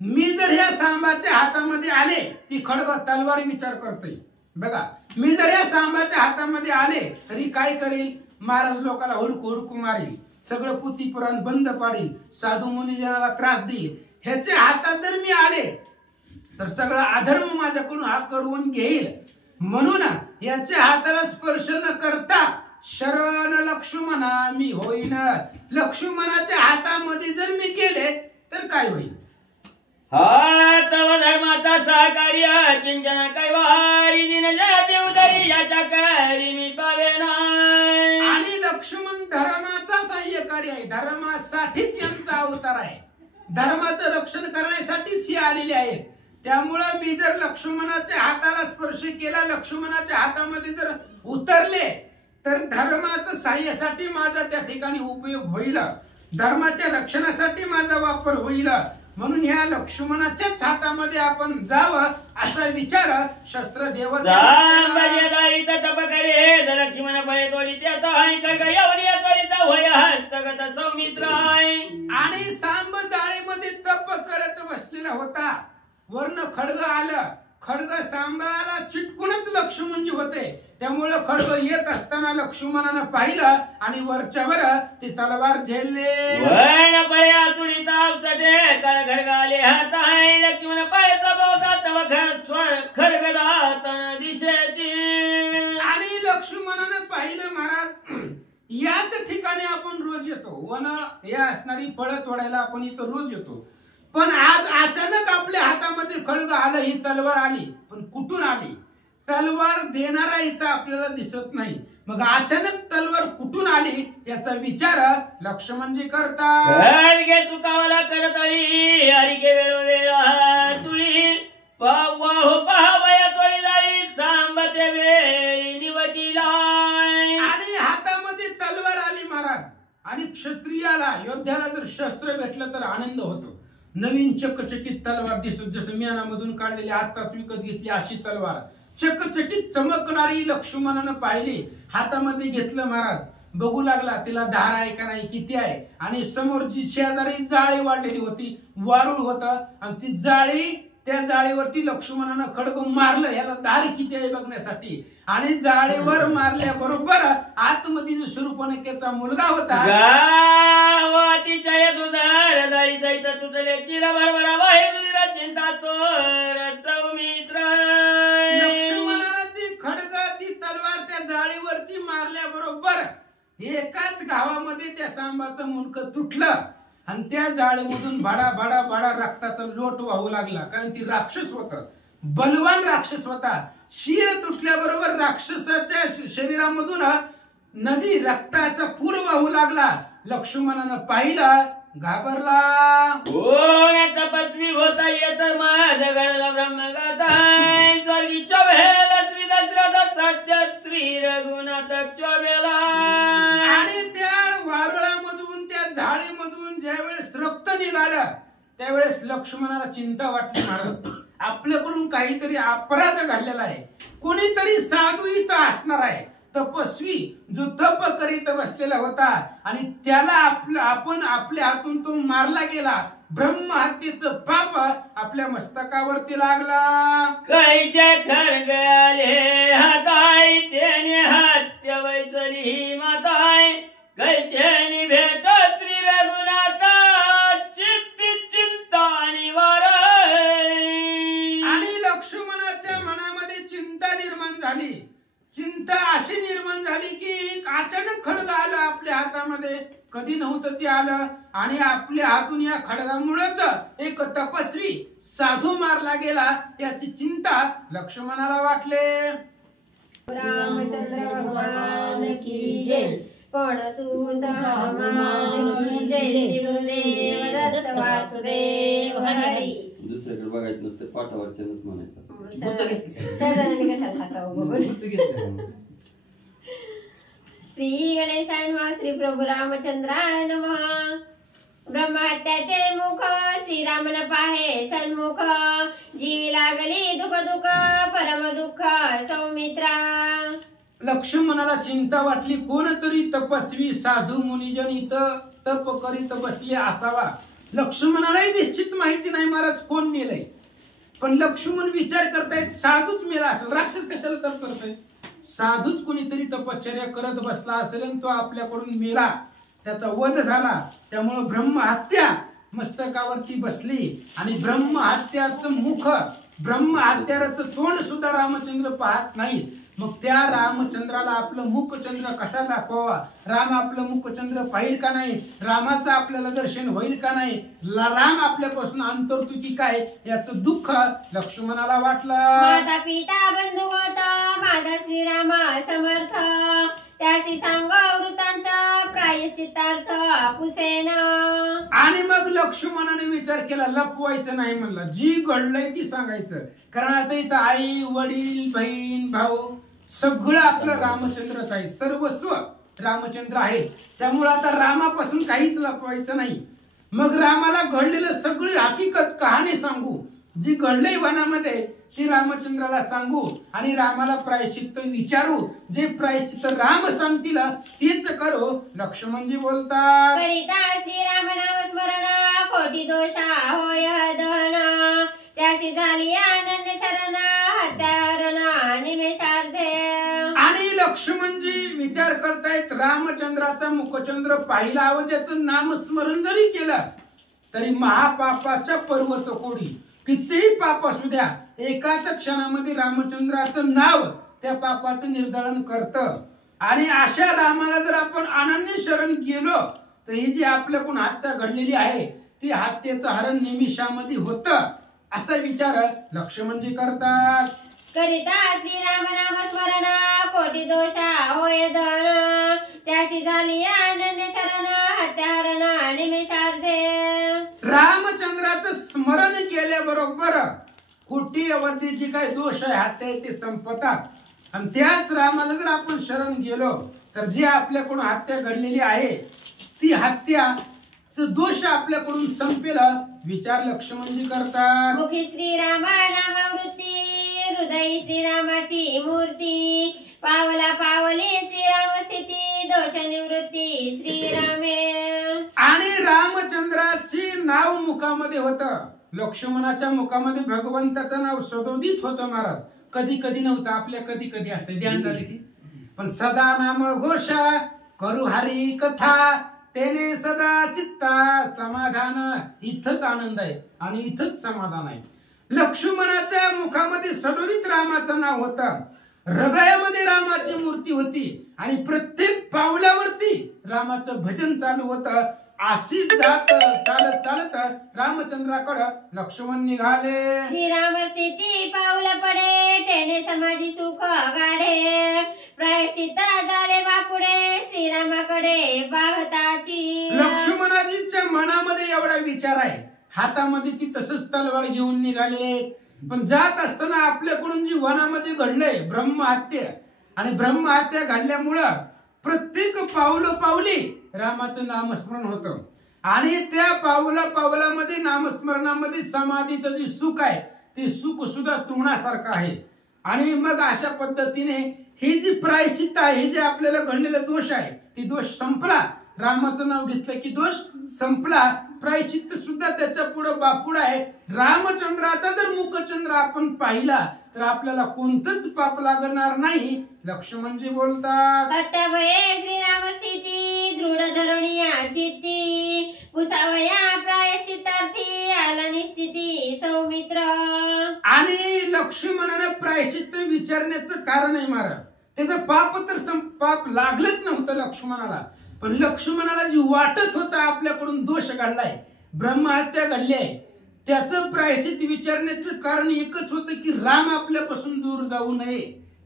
मी जर ह्या सांबाच्या हातामध्ये आले ती खड्ग तलवार विचार करतोय बघा. मी जर या सांबाच्या हातामध्ये आले तरी काय करेल महाराज लोकांना हुडकू मारेल सगळं पुती पुराण बंद पाडेल साधू मुनिजनाला त्रास देईल. ह्याच्या हातात जर मी आले तर सगळा अधर्म माझ्याकडून हा करून घेईल. म्हणून याच्या हाताला स्पर्श न करता शरण लक्ष्मणा मी होईन. लक्ष्मणाच्या हातामध्ये जर मी केले तर काय होईल. हा तव धर्माचा सहकार्य किंचन कैवारी दिन देवदारी याच्या करी मी पावे नाही. आणि लक्ष्मण धर्माचा सहाय्यकारी आहे. धर्मासाठीच यांचा अवतार आहे. धर्माचं रक्षण करण्यासाठीच हे आलेले आहेत. त्यामुळं मी जर लक्ष्मणाच्या हाताला स्पर्श केला लक्ष्मणाच्या हातामध्ये जर उतरले तर धर्माचं सहाय्यासाठी माझा त्या ठिकाणी उपयोग होईल. धर्माच्या रक्षणासाठी माझा वापर होईल. म्हणून ह्या लक्ष्मणाच्याच हातामध्ये आपण जावं असा विचार शस्त्र देवता तप करे लक्ष्मण पळे तोडी त्याचा होय हस्तगत सौमित्र. आणि सांब जाळीमध्ये तप करत बसलेला होता. वर्ण खड्ग आलं. खड्ग सांबाला चिटकूनच लक्ष्मणजी होते. त्यामुळे खड्ग येत असताना लक्ष्मणानं पाहिलं आणि वरच्यावर ती तलवार झेलले. वर्ण पळे आतुडी ताव चटे काळ खड्ग आले हाताय लक्ष्मण पायचा बोता तव खड्ग दातन दिशेची. आणि लक्ष्मणानं पाहिलं महाराज याच ठिकाणी आपण रोज येतो. वन हे असणारी फळं तोडायला आपण इथं रोज येतो. पण आज अचानक आपल्या हातामध्ये खड्ग आलं, ही तलवार आली, पण कुठून आली? तलवार देणारा इथं आपल्याला दिसत नाही. मग अचानक तलवार कुठून आली याचा विचार लक्ष्मणजी करतात. खड्गे चुकावला करतळी हरिके वेळोवेळा तुळी पाहो पाहावया तोळी जाळी सांबते वेळी निवटीला. आणि हातामध्ये तलवार आली महाराज. आणि क्षत्रियाला योद्ध्याला जर शस्त्र भेटलं तर आनंद होतो. नवीन चकचकीत तलवार दिसत, जसं म्यानामधून काढलेली आत्ताच विकत घेतली अशी तलवार चकचकीत चमकणारी लक्ष्मणानं पाहिली. हातामध्ये घेतलं महाराज, बघू लागला तिला धार आहे का नाही, किती आहे. आणि समोरची शेजारी जाळी वाढलेली होती, वारुळ होता, आणि ती जाळी, त्या जाळीवरती लक्ष्मणानं खड्ग मारलं याला धार किती आहे बघण्यासाठी. आणि जाळीवर मारल्याबरोबर आतमध्ये जो शूर्पणखेचा मुलगा होता, गावातीच्या दुधार जाळीचा इथं तुटले चिरा बडबडा बाहेर चिंता तोर सौमित्र. लक्ष्मणानं ती खड्ग, ती तलवार त्या जाळीवरती मारल्याबरोबर एकाच गावामध्ये त्या सांबाचं मुंडकं तुटलं. आणि त्या जाळीमधून भाडा भाडा भाडा रक्ताचा लोट वाहू लागला. कारण ती राक्षस होता, बलवान राक्षस होता. शिर तुटल्याबरोबर राक्षसाच्या शरीरामधून नदी रक्ताचा पूर वाहू लागला. लक्ष्मणानं पाहिलं, घाबरला. तपस्वी होता येत माझ्या गळाला ब्रह्मगाताय स्वर्गीच्या वेळेला श्री दशरथ सत्य श्री रघुनाथ चोबेला. आणि त्या वारुळामधून, त्या जाळीमधून ज्यावेळेस रक्त निघालं त्यावेळेस लक्ष्मणाला चिंता वाटली. महाराज, आपल्याकडून काहीतरी अपराध घडलेला आहे. कोणीतरी साधू इथं असणार आहे, तपस्वी जो तप करीत बसलेला होता, आणि त्याला आपण आपल्या हातून तो मारला गेला. ब्रह्महत्येचं पाप आपल्या मस्तकावरती लागला. कैचे खड्ग आले हाताय त्याने हत्या वैचली माताय कैचे भेट श्री रघुनाथ चिंता निवार. आणि लक्ष्मणाच्या मनामध्ये चिंता निर्माण झाली. चिंता अशी निर्माण झाली की अचानक खड्ग आलं आपल्या हातामध्ये, कधी नव्हतं ते आलं. आणि आपल्या हातून या खड्गामुळेच एक तपस्वी साधू मारला गेला याची चिंता लक्ष्मणाला वाटले. रामचंद्र भगवान की जय. पणसूत हनुमान की जय. श्री गुरुदेव दत्त वासुदेव हरी. दुसऱ्याकडे बघायचं नसते, पाठावरच्यानंच म्हणायचं. शेजाऱ्याने कशाला हसावं बघून. श्री गणेशाय नमः. श्री प्रभू रामचंद्राय नमः. ब्रह्महत्याचे मुख श्रीरामन पाहे सन्मुख. जीवी लागली दुःख दुःख परम दुःख सौमित्रा. लक्ष्मणाला चिंता वाटली, कोणतरी तपस्वी साधू मुनिजन इथं तप करीत बसले असावा. लक्ष्मणालाही निश्चित माहिती नाही महाराज कोण मेलय, पण लक्ष्मण विचार करतायत साधूच मेला असेल. राक्षस कशाला तप करतोय? साधूच कोणीतरी तपश्चर्या करत बसला असेल आणि तो आपल्याकडून मेला, त्याचा वध झाला. त्यामुळे ब्रह्महत्या मस्तकावरती बसली. आणि ब्रह्महत्याचं मुख, ब्रह्महत्याचं तोंड सुद्धा रामचंद्र पाहत नाही. मग त्या रामचंद्राला आपलं मुखचंद्र कसा दाखवावा, राम आपलं मुखचंद्र पाहिल का नाही, रामाचं आपल्याला दर्शन होईल का नाही, राम आपल्यापासून अंतरतो की काय, याचं दुःख लक्ष्मणाला वाटलं. माता पिता बंधू होता माझा श्रीराम समर्थ. त्याची सांग वृत्तांत प्रायश्चित्तार्थ पुसेन. आणि मग लक्ष्मणाने विचार केला, लपवायचं नाही म्हणलं, जी घडलंय ती सांगायचं. कारण आता इथं आई वडील बहीण भाऊ सगळं आपलं रामचंद्रच आहे, सर्वस्व रामचंद्र आहे. त्यामुळे आता रामापासून काहीच लपवायचं नाही. मग रामाला घडलेलं सगळी हकीकत कहाणी सांगू, जी घडलंय वनामध्ये ती रामचंद्राला सांगू आणि रामाला प्रायश्चित्त विचारू. जे प्रायश्चित्त राम सांगतील तेच करू. लक्ष्मणजी बोलतात, करिता श्रीराम नाम स्मरण कोटी दोषा होय दहन. त्याची झाली अनन्य शरण हत्यारण निमेषार्धे. आणि लक्ष्मणजी विचार करतायत, रामचंद्राचा मुखचंद्र पाहिला व ज्याचं नामस्मरण जरी केलं तरी महापापाच्या पर्वत कोडी, कितीही पाप असू द्या, एकाच क्षणामध्ये रामचंद्राचं नाव त्या पापाचं निर्धारण करतं. आणि अशा रामाला जर आपण अनन्य शरण गेलो तर ही जी आपल्याकडून हत्या घडलेली आहे ती हत्येचं हरण निमिषामध्ये होतं असा विचार लक्ष्मणजी करतात. करिता श्रीराम नाम स्मरण कोटी दोषा होय धन त्याशी झाली अनन्य शरण हत्याहरण निमेषार्धे. रामचंद्राचं स्मरण केल्याबरोबर कोटी अवधी जी काही दोष आहे हत्या ते संपतात. आणि त्याच रामाला जर आपण शरण गेलो तर जी आपल्याकडून हत्या घडलेली आहे ती हत्याचं दोष आपल्याकडून संपेल विचार लक्ष्मणजी करतात. मुखी श्रीराम नामावृत्ती हृदयी श्रीरामाची मूर्ती पावला पावली श्रीराम स्थिती दोष निवृत्ती श्रीरामे. आणि रामचंद्राची नाव मुखामध्ये होतं. लक्ष्मणाच्या मुखामध्ये भगवंताचं नाव सदोदित होतं महाराज. कधी कधी नव्हतं, आपल्या कधी कधी असते ध्यान झाले की. पण सदा नाम घोषा करू हरी कथा तेने सदा चित्ता समाधान. इथंच आनंद आहे आणि इथंच समाधान आहे. लक्ष्मणाच्या मुखामध्ये सदोदित रामाचं नाव होतं. हृदयामध्ये रामाची मूर्ती होती आणि प्रत्येक पावलावरती रामाचं भजन चालू होतं. अशी जात चालत चालत रामचंद्राकडे लक्ष्मण निघाले. श्रीराम स्थिती पाऊल पडे तेने समाधी सुख गाढे प्रायश्चित्त झाले बापुडे श्रीरामाकडे पाहताची. लक्ष्मणाजीच्या मनामध्ये एवढा विचार आहे. हातामध्ये ती तसंच तलवार घेऊन निघाले. पण जात असताना आपल्याकडून जी वनामध्ये घडलंय ब्रह्महत्या आणि ब्रह्महत्या घडल्यामुळं प्रत्येक पावली रामाचं नामस्मरण होतं. आणि त्या पावलामध्ये नामस्मरणामध्ये समाधीचं जे सुख आहे ते सुख सुद्धा तृणासारखं आहे. आणि मग अशा पद्धतीने हे जी प्रायश्चित्त आहे, हे जे आपल्याला घडलेला दोष आहे ते दोष संपला. रामाचं नाव घेतलं की दोष संपला. प्रायश्चित्त सुद्धा त्याच्या पुढे बापुड आहे. रामचंद्राचा जर मुखचंद्र आपण पाहिला तर आपल्याला कोणतंच पाप लागणार नाही. लक्ष्मणजी बोलतात. हत्याभये श्रीराम स्थिती दृढ धरणीया चित्ती पुसावया प्रायश्चित्तार्थी आला निश्चिती सौमित्र. आणि लक्ष्मणाने प्रायश्चित्त विचारण्याचं कारण आहे महाराज. त्याचं पाप लागलंच नव्हतं लक्ष्मणाला. पण लक्ष्मणाला जी वाटत होतं आपल्याकडून दोष घडलाय, ब्रह्महत्या घडली आहे, त्याचं प्रायश्चित्त विचारण्याचं कारण एकच होतं की राम आपल्यापासून दूर जाऊ नये.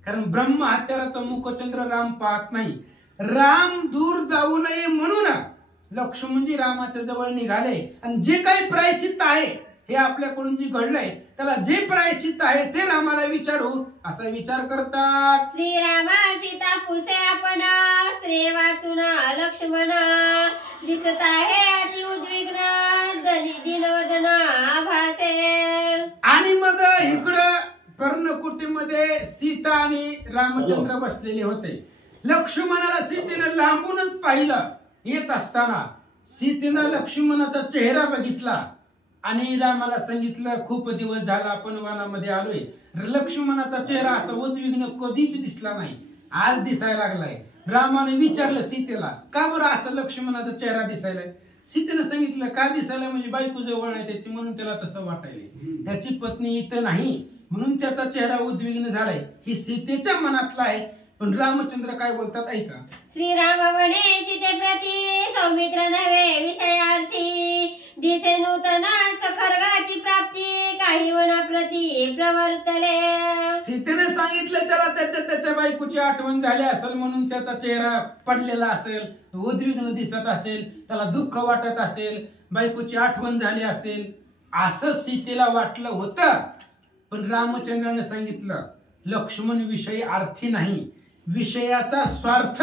कारण ब्रह्महत्याराचा मुखचंद्र राम पाहत नाही. राम दूर जाऊ नये म्हणून लक्ष्मणजी रामाच्या जवळ निघाले. आणि जे काही प्रायश्चित्त आहे हे आपल्याकडून जे घडलंय त्याला जे प्रायश्चित्त आहे ते रामाला विचारू असा विचार करतात. श्रीरामा सीता पुसे आपण स्त्री वाचून लक्ष्मण दिसत आहे अति उद्विग्न दिनवदन आभासे. आणि मग इकडं पर्णकुटीमध्ये सीता आणि रामचंद्र बसलेले होते. लक्ष्मणाला सीतेनं लांबूनच पाहिलं. येत असताना सीतेनं लक्ष्मणाचा चेहरा बघितला आणि रामाला सांगितलं खूप दिवस झाला आपण वनामध्ये आलोय. लक्ष्मणाचा चेहरा असा उद्विग्न कधीच दिसला नाही, आज दिसायला लागलाय. रामाने विचारलं सीतेला का बरं असं लक्ष्मणाचा चेहरा दिसायलाय. सीतेनं सांगितलं का दिसायला म्हणजे बायको जवळ नाही त्याची म्हणून त्याला तसं वाटायलंय. त्याची पत्नी इथं नाही म्हणून त्याचा चेहरा उद्विग्न झालाय. ही सीतेच्या मनातला आहे. पण रामचंद्र काय बोलतात ऐका. श्रीराम म्हणे सीते प्रती सौमित्र नव्हे विषयार्थी दिसे नूतन सखर्गाची प्राप्ती काही वनाप्रती प्रवर्तले. सीतेने सांगितलं त्याला त्याच्या बायकोची आठवण झाली असेल म्हणून त्याचा चेहरा पडलेला असेल, उद्विग्न दिसत असेल, त्याला दुःख वाटत असेल, बायकोची आठवण झाली असेल असं सीतेला वाटलं होतं. पण रामचंद्राने सांगितलं लक्ष्मण विषयी अर्थी नाही. विषयाचा स्वार्थ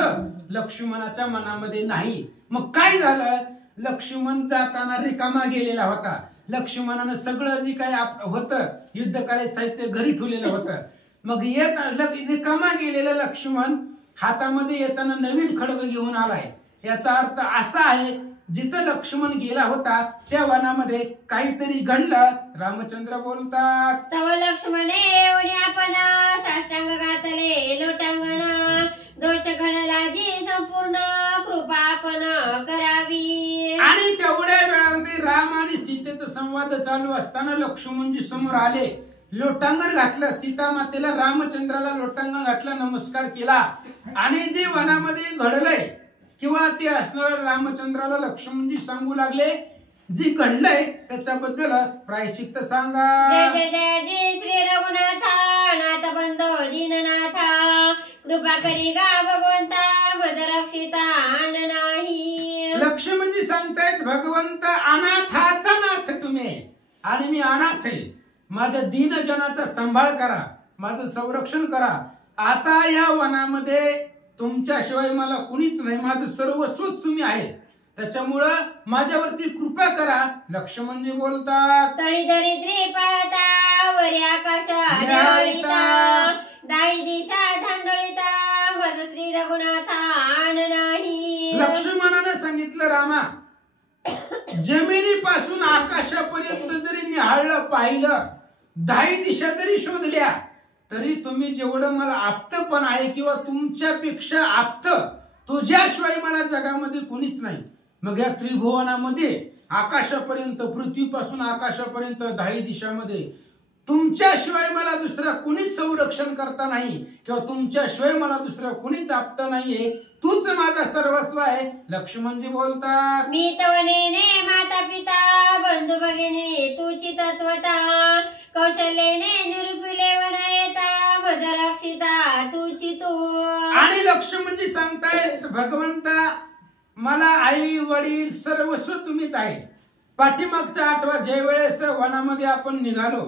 लक्ष्मणाच्या मनामध्ये नाही. मग काय झालं, लक्ष्मण जाताना रिकामा गेलेला होता. लक्ष्मणानं सगळं जे काही होतं युद्धकार्य साहित्य घरी ठेवलेलं होतं. मग रिकामा गेलेला लक्ष्मण हातामध्ये येताना नवीन खड्ग घेऊन आलाय. याचा अर्थ असा आहे जिथं लक्ष्मण गेला होता त्या वनामध्ये काहीतरी घडलं. रामचंद्र बोलतात. तव लक्ष्मणे एवढी आपण साष्टांग घातले लोटांगण दोष घडला जी संपूर्ण कृपा आपण करावी. आणि तेवढ्या वेळामध्ये राम आणि सीतेचा संवाद चालू असताना लक्ष्मणजी समोर आले. लोटांगण घातलं सीता मातेला, रामचंद्राला लोटांगण घातला, नमस्कार केला. आणि जे वनामध्ये घडलंय किंवा ते असणाऱ्या रामचंद्राला लक्ष्मणजी सांगू लागले जी घडलंय त्याच्याबद्दल प्रायश्चित्त सांगा. जय जय जय जय श्री रघुनाथा नाथ बंधो दीननाथा कृपा करी गा भगवंता मज रक्षिता आन नाही. लक्ष्मणजी सांगतायत भगवंत अनाथाचा नाथ तुम्ही आणि मी अनाथ आहे. माझ्या दीनजनाचा सांभाळ करा, माझं संरक्षण करा. आता या वनामध्ये तुमच्याशिवाय मला कुणीच नाही, माझं सर्वस्वच तुम्ही आहे. त्याच्यामुळं माझ्यावरती कृपा करा. लक्ष्मणजी बोलतात तळी दरिद्री पाळता वरी आकाशा ढवळीता दाई दिशा धांडळीता मज श्री रघुनाथा आन नाही. लक्ष्मणाने सांगितलं रामा जमिनीपासून आकाशापर्यंत जरी निहाळलं पाहिलं, 10 दिशा जरी शोधल्या तरी तुम्ही जेवढं मला आप्तपण आहे किंवा तुमच्यापेक्षा आप्त तुझ्याशिवाय मला जगामध्ये कुणीच नाही. मग या त्रिभुवनामध्ये आकाशापर्यंत, पृथ्वीपासून आकाशापर्यंत 10 दिशामध्ये तुमच्याशिवाय मला दुसरा कुणीच संरक्षण करता नाही किंवा तुमच्याशिवाय मला दुसरा कुणीच आप्त नाहीये. तूच माझा सर्वस्व आहे. लक्ष्मणजी बोलतात मी तवनेने माता पिता बंधू भगिनी तुची तत्वता कौशल्येने निरुपिले वना येता मज रक्षिता तुची तू. आणि लक्ष्मणजी सांगतायत भगवंता मला आई वडील सर्वस्व तुम्हीच आहे. पाठीमागचा आठवा ज्या वेळेस वनामध्ये आपण निघालो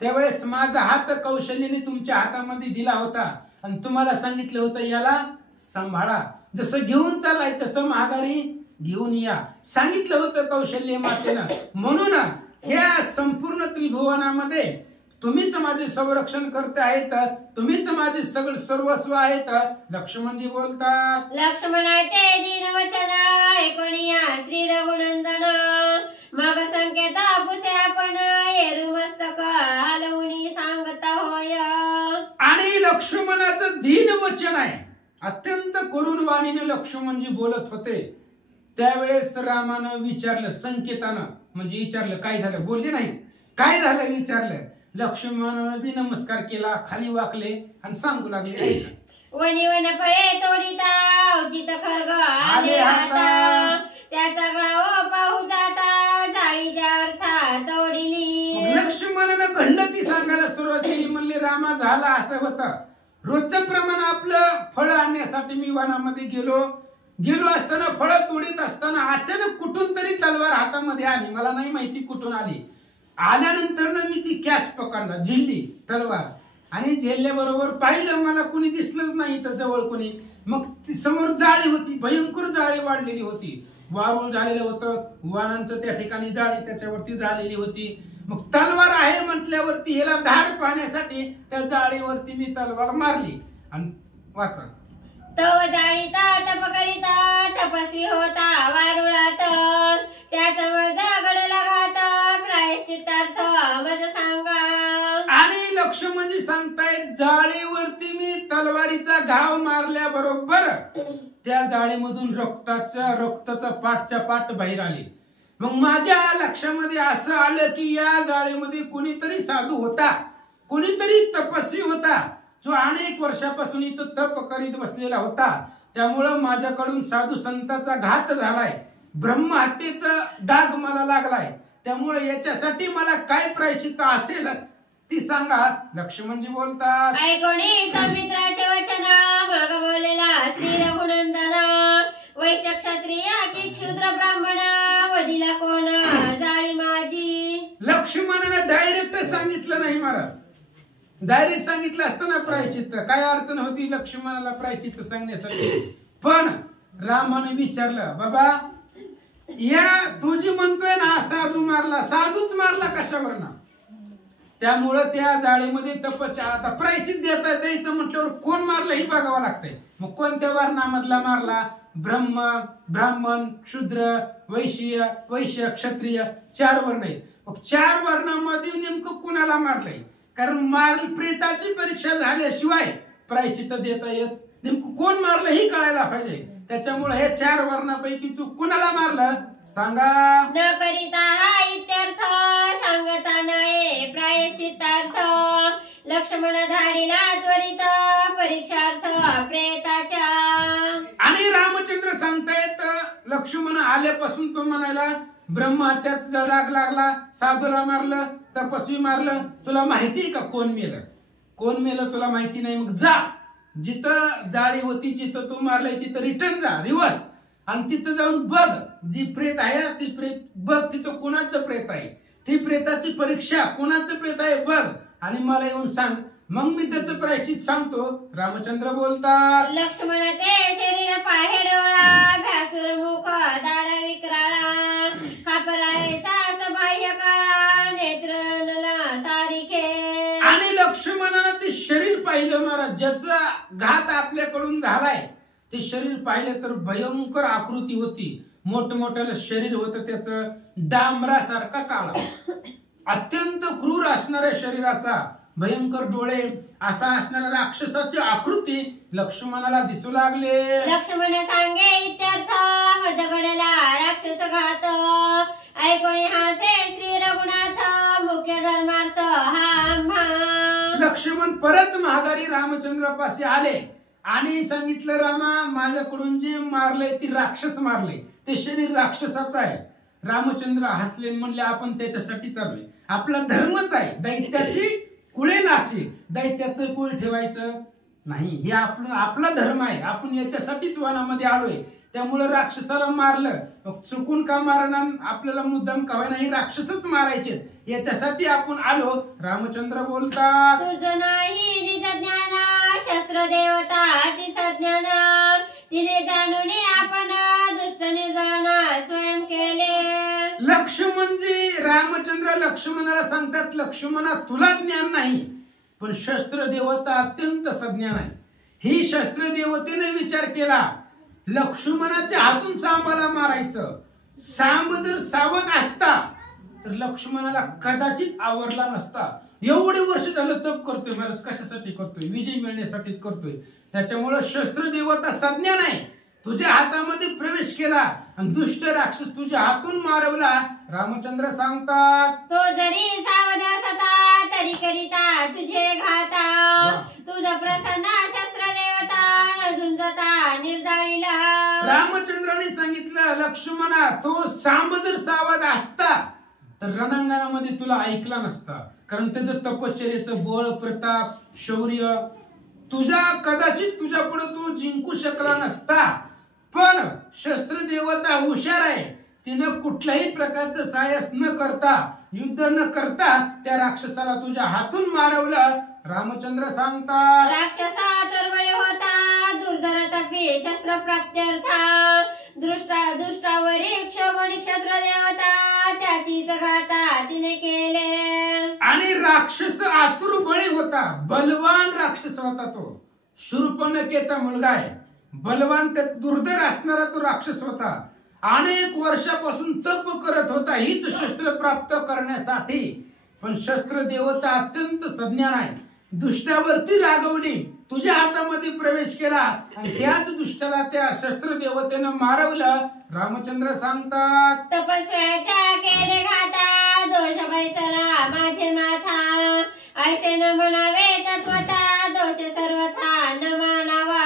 त्यावेळेस माझा हात कौशल्याने तुमच्या हातामध्ये दिला होता आणि तुम्हाला सांगितलं होतं याला सांभाळा, जसं घेऊन चालाय तसं माघारी घेऊन या सांगितलं होतं कौशल्य मातेनं. म्हणून ह्या संपूर्ण त्रिभुवनामध्ये तुम्हीच माझे संरक्षण करते आहेत, तुम्हीच माझे सगळं सर्वस्व आहेत. लक्ष्मणजी बोलतात लक्ष्मणाचे दीन वचन ऐकूनिया श्री रघुनंदन मग संकेत पुसे आपण येरू मस्तक हलवणी सांगता होय. आणि लक्ष्मणाचं दीन वचन आहे. अत्यंत करुण वाणीने लक्ष्मणजी बोलत होते. त्यावेळेस रामानं विचारलं, संकेतानं म्हणजे विचारलं काय झालं, बोलले नाही काय झालं विचारलं. लक्ष्मणानं बी नमस्कार केला, खाली वाकले आणि सांगू लागले वनी वन फळे तोडीता औचित खर्ग आले हाता त्याचा गाव पाहू जाता जाई त्या अर्था तोडिली. लक्ष्मणानं घडलं ती सांगायला सुरुवात केली. म्हणले रामा झाला असं होतं, रोजचं प्रमाण आपलं फळ आणण्यासाठी मी वनामध्ये गेलो असताना फळ तोडीत असताना अचानक कुठून तरी तलवार हातामध्ये आली. मला नाही माहिती कुठून आली. आल्यानंतर मी ती कॅश पकडला, झेलली तलवार आणि झेलल्याबरोबर पाहिलं मला कुणी दिसलंच नाही तर जवळ कोणी. मग ती समोर जाळी होती, भयंकर जाळी वाढलेली होती, वारूळ झालेलं होतं वाणांचं त्या ठिकाणी जाळी त्याच्यावरती झालेली होती. मग तलवार आहे म्हटल्यावरती ह्याला धार पाहण्यासाठी त्या जाळीवरती मी तलवार मारली आणि वाचा तव जाळीता तप करीता तपस्वी होता वारुळात त्याचा मजा घडला घात प्रायश्चित्तार्थ मज सांगा. आणि लक्ष्मणजी सांगतायत जाळीवरती मी तलवारीचा घाव मारल्याबरोबर त्या जाळीमधून रक्ताचा पाठच्या पाठ बाहेर आली. मग माझ्या लक्षामध्ये असं आलं की या जाळीमध्ये कोणीतरी साधू होता, कोणीतरी तपस्वी होता जो अनेक वर्षापासून इथं तप करीत बसलेला होता. त्यामुळं माझ्याकडून साधू संतांचा घात झालाय, ब्रह्महत्येचा डाग मला लागलाय. त्यामुळे याच्यासाठी मला काय प्रायश्चित्त असेल ती सांगा. लक्ष्मणजी बोलतात ऐकोणी सौमित्राचे वचन मग बोललेला श्री रघुनंदना वैश्य क्षत्रिय की क्षुद्र ब्राह्मण वदिला कोण जाळी माझी. लक्ष्मणाने डायरेक्ट सांगितलं नाही महाराज. डायरेक्ट सांगितलं असताना प्रायश्चित्त काय अडचण होती लक्ष्मणाला प्रायश्चित्त सांगण्यासाठी. पण रामाने विचारलं बाबा या तू जी म्हणतोय ना साधूच मारला कशावर. त्यामुळं त्या जाळीमध्ये तपच्या आता प्रायश्चित्त द्यायचं म्हटल्यावर कोण मारलं हे बघावं लागतंय. मग कोणत्या वर्णामधला मारला, ब्राह्मण शूद्र वैश्य क्षत्रिय 4 वर्ण आहेत. मग 4 वर्णामध्ये नेमकं कुणाला मारलंय, कारण प्रेताची परीक्षा झाल्याशिवाय प्रायश्चित्त देता येत नेमकं कोण मारलं हे कळायला पाहिजे. त्याच्यामुळे हे 4 वर्णापैकी तू कुणाला मारलं सांगा. न करिता हा इत्यर्थ सांगता नये प्रायश्चित्तार्थ लक्ष्मण धाडीला त्वरित परीक्षार्थ प्रेताच्या. आणि रामचंद्र सांगतायत लक्ष्मण आल्यापासून तो म्हणायला ब्रह्महत्याचा डाग लागला, साधूला मारलं, तपस्वी मारलं, तुला माहिती का कोण मेलं? कोण मेलं तुला माहिती नाही? मग जा, जिथं जाळी होती, जिथं तू मारलंय तिथं रिटर्न जा, रिवर्स, आणि तिथं जाऊन बघ, जी प्रेत आहे ती प्रेत बघ, तिथं कोणाचं प्रेत आहे, ती प्रेताची परीक्षा, कोणाचं प्रेत आहे बघ, आणि मला येऊन सांग, मग मी त्याचं प्रायश्चित सांगतो. रामचंद्र बोलतात, लक्ष्मण ते शरीर पाहे डोळा, भ्यासुर मुख दाडा विक्राळा, खापराळे सास बाह्य काळा, नेत्र नला सारिखे. आणि लक्ष्मणानं ते शरीर पाहिलं महाराज, ज्याचा घात आपल्याकडून झालाय, ते शरीर पाहिलं तर भयंकर आकृती होती, मोठमोठ्याला शरीर होतं, त्याचं डांबरासारखा काळा, अत्यंत क्रूर असणाऱ्या शरीराचा, भयंकर डोळे, असा असणाऱ्या राक्षसाची आकृती लक्ष्मणाला दिसू लागले. लक्ष्मण सांगे इत्यर्थ, मजगडला राक्षस घात, ऐकोणी हासे श्री रघुनाथ, मुख्य धर्मार्थ हा आम्हा. लक्ष्मण परत महागारी रामचंद्रापाशी आले आणि सांगितलं, रामा, माझ्याकडून जे मारलंय ती राक्षस मारले, ते शरीर राक्षसाचं आहे. रामचंद्र हसले, म्हणले, आपण त्याच्यासाठी चालूय, आपला धर्मच आहे, दैत्याची कुळे नाशी, दैत्याचं कुळ ठेवायचं नाही, हे आपला धर्म आहे, आपण याच्यासाठीच वनामध्ये आलोय, त्यामुळे राक्षसाला मारलं. चुकून का मारणार, आपल्याला मुद्दाम का नाही, राक्षसच मारायचे, याच्यासाठी आपण आलो. रामचंद्र बोलतात, तुझ नाही निज ज्ञान, शस्त्र देवता ती सज्ञान, तिने जाणून आपण दुष्ट निर्जन स्वयं केले. लक्ष्मणजी, रामचंद्र लक्ष्मणाला सांगतात, लक्ष्मणा, तुला ज्ञान नाही, पण शस्त्र देवता अत्यंत सज्ञान आहे. ही शस्त्र देवतेने विचार केला, लक्ष्मणाच्या हातून सांबाला मारायचं, सांब जर सावध असता तर लक्ष्मणाला कदाचित आवरला नसता. एवढे वर्ष झालं तप करतोय महाराज, कशासाठी करतोय? विजय मिळण्यासाठीच करतोय. त्याच्यामुळे शस्त्र देवता सज्ञान आहे, तुझ्या हातामध्ये प्रवेश केला आणि दुष्ट राक्षस तुझ्या हातून मारवला. रामचंद्र सांगतात, तो जरी सावध असता तरी करिता तुझे घाता, तुझा प्रसन्न शस्त्र देवता झुंजता निर्दाळीला. रामचंद्राने सांगितलं, लक्ष्मणा, तो सांब जर सावध असता तर रणांगणामध्ये तुला ऐकला नसता, कारण त्याचं तपश्चर्याचं बळ, प्रताप, शौर्य कदाचित तुझ्या पुढे तू जिंकू शकला नसता. पण शस्त्र देवता हुशार आहे, तिनं कुठल्याही प्रकारचं सायस न करता, युद्ध न करता त्या राक्षसाला तुझ्या हातून मारवलं. रामचंद्र सांगतात, राक्षसा तरबळे होता, दुर्धर तपी शस्त्र प्राप्त्यर्था, दुष्टावरी क्षोभणी क्षत्र देवता, त्याचीच घाता तिने केले. आणि राक्षस आतुर बळी होता, बलवान राक्षस होता, तो शूर्पणखेचा मुलगा आहे, बलवान, ते दुर्धर असणारा तो राक्षस होता. अनेक वर्षापासून तप करत होता हीच शस्त्र प्राप्त करण्यासाठी. पण शस्त्र देवता अत्यंत सज्ञान आहे, दुष्टावरती रागवली, तुझ्या हातामध्ये प्रवेश केला आणि त्याच दुष्टाला त्या शस्त्र देवतेनं मारवलं. रामचंद्र सांगतात, तपस्याच्या केले घाता, दोष बैसला माझे माथा, ऐसे न म्हणावे तत्वता, दोष सर्वथा न मानावा.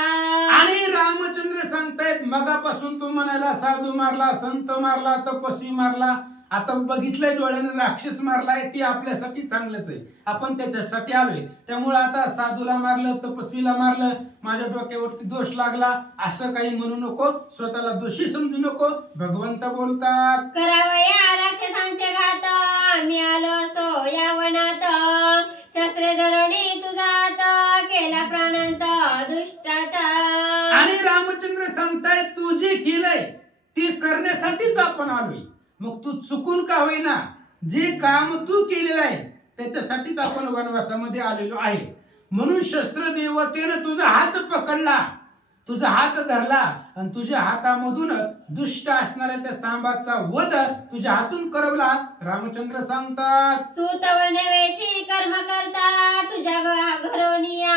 आणि रामचंद्र सांगतायत, मगापासून तू म्हणायला साधू मारला, संत मारला, तपस्वी मारला, आता बघितलंय डोळ्याने राक्षस मारलाय, ते आपल्यासाठी चांगलंच आहे, आपण त्याच्यासाठी आलोय. त्यामुळे आता साधूला मारलं, तपस्वीला मारलं, माझ्या डोक्यावरती दोष लागला असं काही म्हणू नको, स्वतःला दोषी समजू नको. भगवंत बोलतात, करावया राक्षसांचे घात, आम्ही आलो असो या वनात, शस्त्रे धरणी तुझात, केला प्राणांत दुष्टाचा. आणि रामचंद्र सांगताय, तू जे केलंय ते करण्यासाठीच आपण आलोय. मग तू चुकून का होईना, जे काम तू केलेलं आहे त्याच्यासाठीच आपण वनवासामध्ये आलेलो आहे. म्हणून शस्त्र देवतेनं तुझा हात पकडला, तुझा हात धरला आणि तुझ्या हातामधून दुष्ट असणाऱ्या त्या सांबाचा वध तुझ्या हातून करवला. रामचंद्र सांगतात, तू तव नवेसी कर्म करता, तुझ्या घरोनिया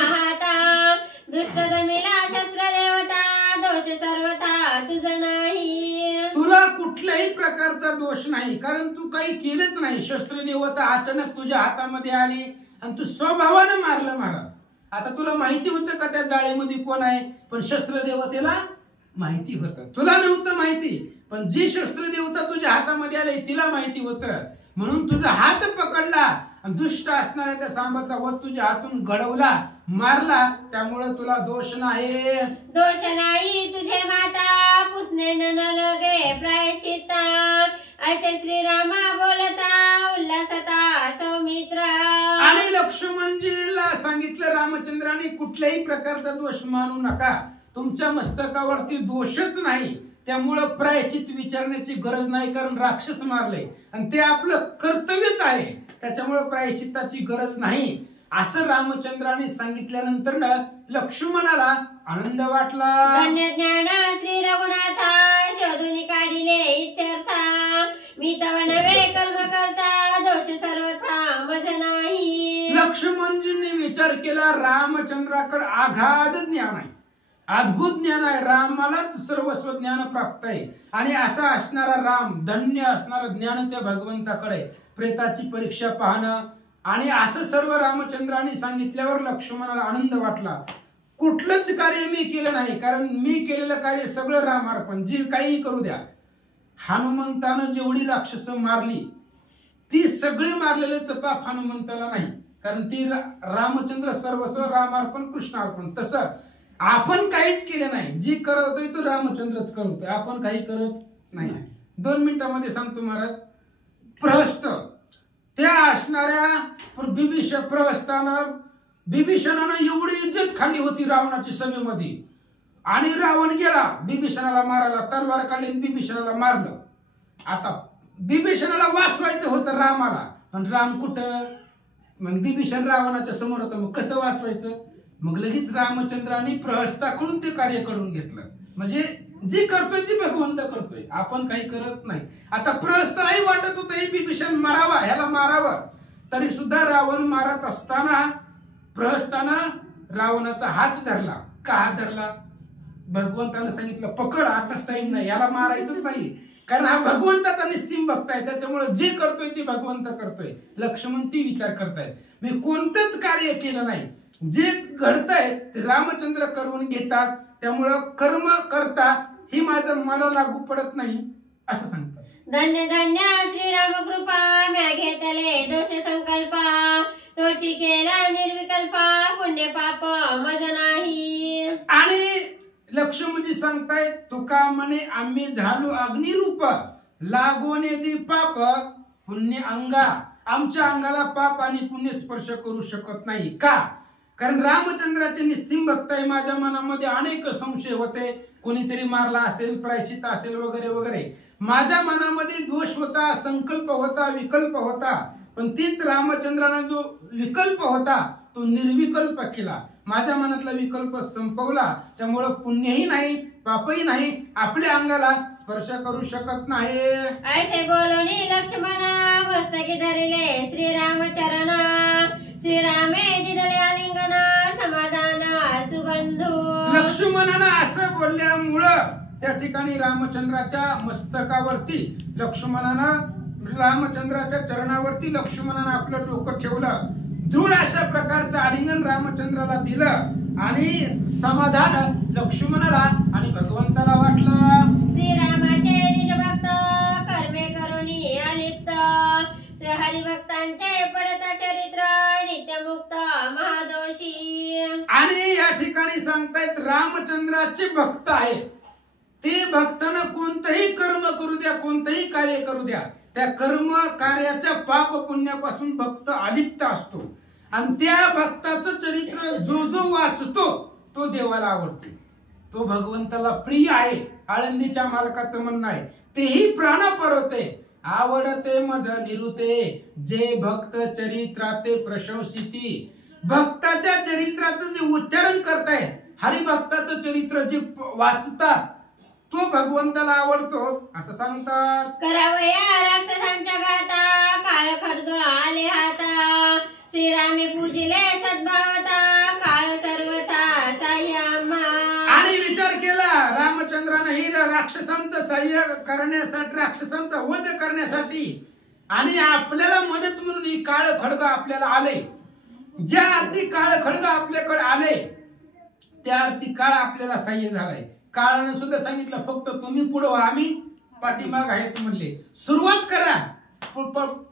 हाता, दुष्ट जमिला शस्त्र देवता, दोष सर्वथा तुझ नाही. तुला कुठल्याही प्रकारचा दोष नाही, कारण तू काही केलंच नाही. शस्त्र देवता अचानक तुझ्या हातामध्ये आली आणि तू स्वभावानं मारलं महाराज. आता तुला माहिती होतं का त्या जाळीमध्ये कोण आहे, पण शस्त्र देवतेला माहिती होतं, तुला नव्हतं माहिती, पण जी शस्त्र देवता तुझ्या हातामध्ये आले तिला माहिती होतं, म्हणून तुझा हात पकडला आणि दुष्ट असणाऱ्या त्या सांबाचा वध तुझ्या हातून घडवला, मारला, त्यामुळे तुला दोष नाही. दोष नाही तुझे माता पुसणे न लगे प्रायश्चित्त, असे श्रीरामा बोलता उल्हासता सौमित्र. आणि लक्ष्मणजीला सांगितलं रामचंद्राने कुठल्याही प्रकारचा दोष मानू नका, तुमच्या मस्तकावरती दोषच नाही, त्यामुळं प्रायश्चित विचारण्याची गरज नाही, कारण राक्षस मारले आणि ते आपलं कर्तव्यच आहे, त्याच्यामुळे प्रायश्चित्ताची गरज नाही, असं रामचंद्राने सांगितल्यानंतर लक्ष्मणाला आनंद वाटला. धन्य ज्ञान श्री रघुनाथा शोधून काढिले इत्यर्थ, मी तव नवे कर्म करता दोष सर्वथा मज नाही. लक्ष्मणजींनी विचार केला, रामचंद्राकडे आगाध ज्ञान आहे, अद्भुत ज्ञान आहे, रामालाच सर्वस्व ज्ञान प्राप्त आहे, आणि असा असणारा राम, धन्य असणारा ज्ञान त्या भगवंताकडे, प्रेताची परीक्षा पाहणं, आणि असं सर्व रामचंद्राने सांगितल्यावर लक्ष्मणाला आनंद वाटला. कुठलंच कार्य मी केलं नाही, कारण मी केलेलं कार्य सगळं रामार्पण, जे काही करू द्या. हनुमंतानं जेवढी राक्षस मारली ती सगळी मारलेलेच पाप हनुमंताला नाही, कारण ती रामचंद्र सर्वस्व रामार्पण कृष्णार्पण. तसं आपण काहीच केलं नाही, जी करतोय तो रामचंद्रच करतोय, आपण काही करत नाही. 2 मिनिटांमध्ये सांगतो महाराज. प्रहस्त त्या असणाऱ्या बिभीषणानं एवढी इज्जत खाल्ली होती रावणाची सभेमध्ये, आणि रावण गेला बिभीषणाला मारायला, तलवार काढली बिभीषणाला मारलं. आता बिभीषणाला वाचवायचं होतं रामाला, पण राम कुठं, मग बिभीषण रावणाच्या समोर होतं, मग कसं वाचवायचं, मग लगेच रामचंद्राने प्रहस्ताकडून ते कार्य करून घेतलं. म्हणजे जे करतोय ते भगवंत करतोय, आपण काही करत नाही. आता प्रहस्तालाही वाटत होतं बिभीषण मारावा, ह्याला मारावं, तरी सुद्धा रावण मारत असताना प्रहस्तानं रावणाचा हात धरला. का हात धरला, भगवंतानं सांगितलं पकड, आताच टाइम नाही, याला मारायचंच नाही, कारण हा भगवंताचा निस्सिम भक्त आहे, त्याच्यामुळे जे करतोय ते भगवंत करतोय. लक्ष्मण ती विचार करतायत, मी कोणतंच कार्य केलं नाही, जे घडतंय ते रामचंद्र करून घेतात, त्यामुळं कर्म करता ही माझं मला लागू पडत नाही, असं सांगतात. धन्य धन्य श्रीराम कृपा म्या घेतले दोष संकल्पा, तोची केला निर्विकल्पा पुण्य पाप मज नाही. आणि लक्ष्मणजी सांगतायत, तुका म्हणे आम्ही झालो अग्निरूप, लागोने दी पाप पुण्य अंगा, आमच्या अंगाला पाप आणि पुण्य स्पर्श करू शकत नाही. का, कारण रामचंद्राचे निस्सिम भक्त आहे, माझ्या मनामध्ये अनेक संशय होते, कोणीतरी मारला असेल, प्रायश्चित्त असेल वगैरे वगैरे, माझ्या मनामध्ये दोष होता, संकल्प होता, विकल्प होता, पण तीच रामचंद्राने जो विकल्प होता तो निर्विकल्प केला, माझ्या मनातला विकल्प संपवला, त्यामुळे पुण्यही नाही पापही नाही, आपल्या अंगाला स्पर्श करू शकत नाही. ऐसे बोलूनी लक्ष्मण मस्तकी धरिले श्रीरामचरण, श्रीरामे दिदले आलिंगन समाधान सुबंधू. लक्ष्मणानं असं बोलल्यामुळं त्या ठिकाणी रामचंद्राच्या मस्तकावरती रामचंद्राच्या चरणावरती लक्ष्मणानं आपलं डोकं ठेवलं, दृढ अशा प्रकारचं आलिंगन रामचंद्राला दिलं, आणि समाधान लक्ष्मणाला आणि भगवंताला वाटलं. श्रीरामाचे निज भक्त कर्मे करुणी अलिप्त, हरिभक्तांचे पडता चरित्र नित्यमुक्त महादोषी. आणि या ठिकाणी सांगतायत रामचंद्राचे भक्त आहेत, ते भक्तांना कोणतंही कर्म करू द्या, कोणतंही कार्य करू द्या, त्या कर्म कार्याच्या पाप पुण्यापासून भक्त अलिप्त असतो, आणि त्या भक्ताचं चरित्र जो जो वाचतो तो देवाला आवडतो, तो भगवंताला प्रिय आहे. आळंदीच्या मालकाचं म्हणणं आहे, तेही प्राणपरते आवडते मज निरुते, जे भक्त चरित्राते प्रशंसिती. भक्ताच्या चरित्राचं जे उच्चारण करताय, हरिभक्ताचं चरित्र जे वाचतात तो भगवंताला आवडतो, असं सांगतात. करावया राक्षसांच्या गाता, काळ खड्ग आले हाता, श्रीरामे पूजिले सद्भावता, काळ सर्वथा साह्यामा. आणि विचार केला रामचंद्रानं ही राक्षसांचं सहाय्य करण्यासाठी, राक्षसांचा वध करण्यासाठी, आणि आपल्याला मदत म्हणून ही काळ खड्ग आपल्याला आले. ज्या अर्थी काळ खड्ग आपल्याकडे आले त्या अर्थी काळ आपल्याला सहाय्य झालाय. काळानं सुद्धा सांगितलं फक्त तुम्ही पुढे व्हा, आम्ही पाठीमाग आहेत म्हणले. सुरुवात करा,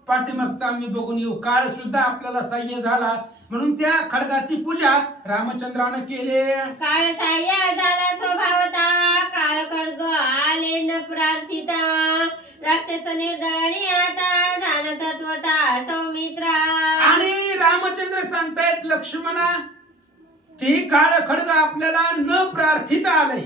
पाठीमागचा आम्ही बघून येऊ. काळ सुद्धा आपल्याला सहाय्य झाला म्हणून त्या खडगाची पूजा रामचंद्रानं केले. काळ सहाय्य झाला स्वभावता, काळ खड्ग आले न प्रार्थिता, राक्षस निर्दळणी आता जाण तत्वता सौमित्रा. आणि रामचंद्र सांगतायत लक्ष्मणा, ते काळ खड्ग आपल्याला न प्रार्थिता आलंय.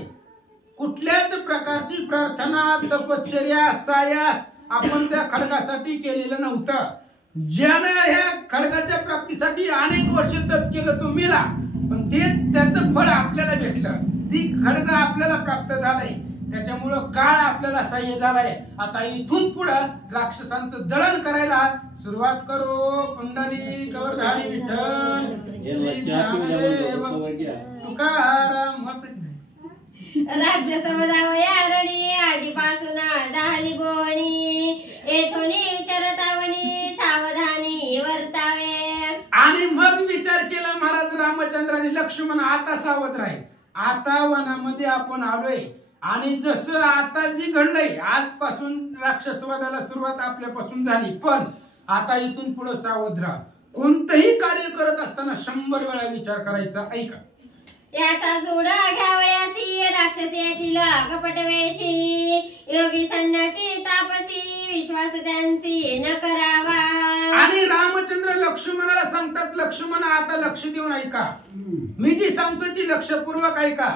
कुठल्याच प्रकारची प्रार्थना तपश्चर्या सायास आपण त्या खडगासाठी केलेलं नव्हतं. ज्यानं ह्या खडगाच्या प्राप्तीसाठी अनेक वर्ष तप केलं तो मेला, पण ते त्याचं फळ आपल्याला भेटलं. ती खडग आपल्याला प्राप्त झालंय, त्याच्यामुळं काळ आपल्याला सहाय्य झालाय. आता इथून पुढं राक्षसांचं दळण करायला सुरुवात करू. पुंडलिक वरधारी विठ्ठल श्री ज्ञानदेव तुकाराम. राक्षस वधावयारणी आजीपासून झाली बोणी, येथोनी विचारतावणी सावधानी वर्तावे. आणि मग विचार केला महाराज रामचंद्राने, लक्ष्मण आता सावध राहील. आता वनामध्ये आपण आलोय आणि जसं आता जी घडलंय, आजपासून राक्षसवादाला सुरुवात आपल्यापासून झाली, पण आता इथून पुढे सावध राहा. कोणतंही कार्य करत असताना 100 वेळा विचार करायचा. ऐका, याचा सोडा घ्यावयासी राक्षस येथील कपट वेशी, योगी संन्यासी तापसी विश्वास त्यांची न करावा. आणि रामचंद्र लक्ष्मणाला सांगतात, लक्ष्मण आता लक्ष देऊन ऐका, मी जी सांगतोय ती लक्षपूर्वक ऐका.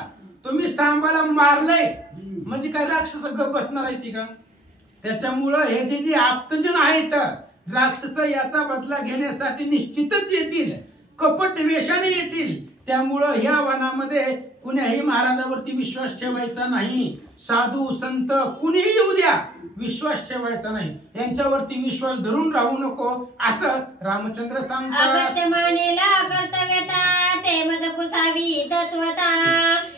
तुम्ही सांबाला मारलंय म्हणजे काय राक्षस गप बसणार आहे ती का? त्याच्यामुळं हे जे आप्तजन आहेत राक्षस याचा बदला घेण्यासाठी निश्चितच येतील, कपट वेशाने येतील. त्यामुळं ह्या वनामध्ये कुण्याही महाराजावरती विश्वास ठेवायचा नाही. साधू संत कुणीही येऊ द्या, विश्वास ठेवायचा नाही. यांच्यावरती विश्वास धरून राहू नको असं रामचंद्र सांगतात. अगत्य मानेला कर्तव्यता, ते मज पुसावी तत्वता,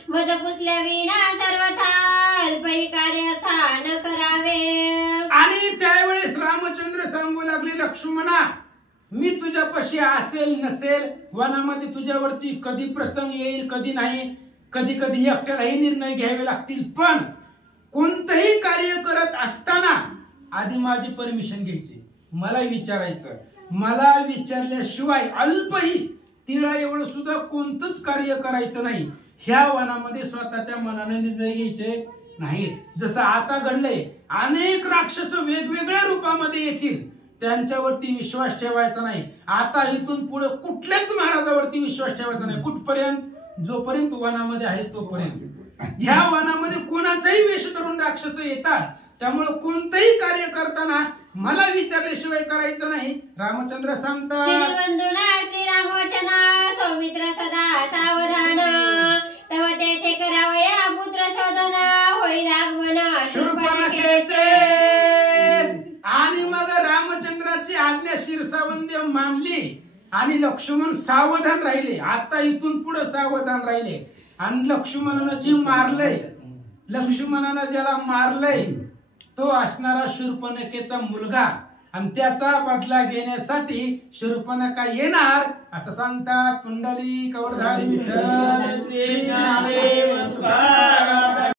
मज पुसल्या विना सर्वथा अल्पही कार्यार्था न करावे. आणि त्यावेळेस रामचंद्र सांगू लागले, लक्ष्मणा मी तुझ्यापाशी असेल नसेल, वनामध्ये तुझ्यावरती कधी प्रसंग येईल कधी नाही, कधी कधी एकट्यालाही निर्णय घ्यावे लागतील, पण कोणतंही कार्य करत असताना आधी माझी परमिशन घ्यायची, मला विचारायचं. मला विचारल्याशिवाय अल्पही तिळा एवढं सुद्धा कोणतंच कार्य करायचं नाही. ह्या वनामध्ये स्वतःच्या मनाने निर्णय घ्यायचे नाहीत. जसं आता घडलंय, अनेक राक्षस वेगवेगळ्या रूपामध्ये येतील, त्यांच्यावरती विश्वास ठेवायचा नाही. आता इथून पुढे कुठल्याच महाराजावरती विश्वास ठेवायचा नाही. कुठपर्यंत? जोपर्यंत वनामध्ये आहे तोपर्यंत. ह्या वनामध्ये कोणाचाही वेश धरून राक्षस येतात, त्यामुळे कोणतंही कार्य करताना मला विचारल्याशिवाय करायचं नाही. रामचंद्र सांगतात, श्रीवंदना श्रीराम वचना, सौमित्र सदा सावधान, तव तेथे करावया पुत्र शोधना, होईल आगमन शूर्पणखेचे. आणि मग रामचंद्राची आज्ञा शिरसावंद्य मानली आणि लक्ष्मण सावधान राहिले. आता इथून पुढे सावधान राहिले. आणि लक्ष्मणानं जी मारलंय, लक्ष्मणानं ज्याला मारलंय तो असणारा शूर्पणखेचा मुलगा, आणि त्याचा बदला घेण्यासाठी शूर्पणखा येणार असं सांगतात. पुंडलिक वरधारी विठ्ठल श्री ज्ञानदेव तुकाराम.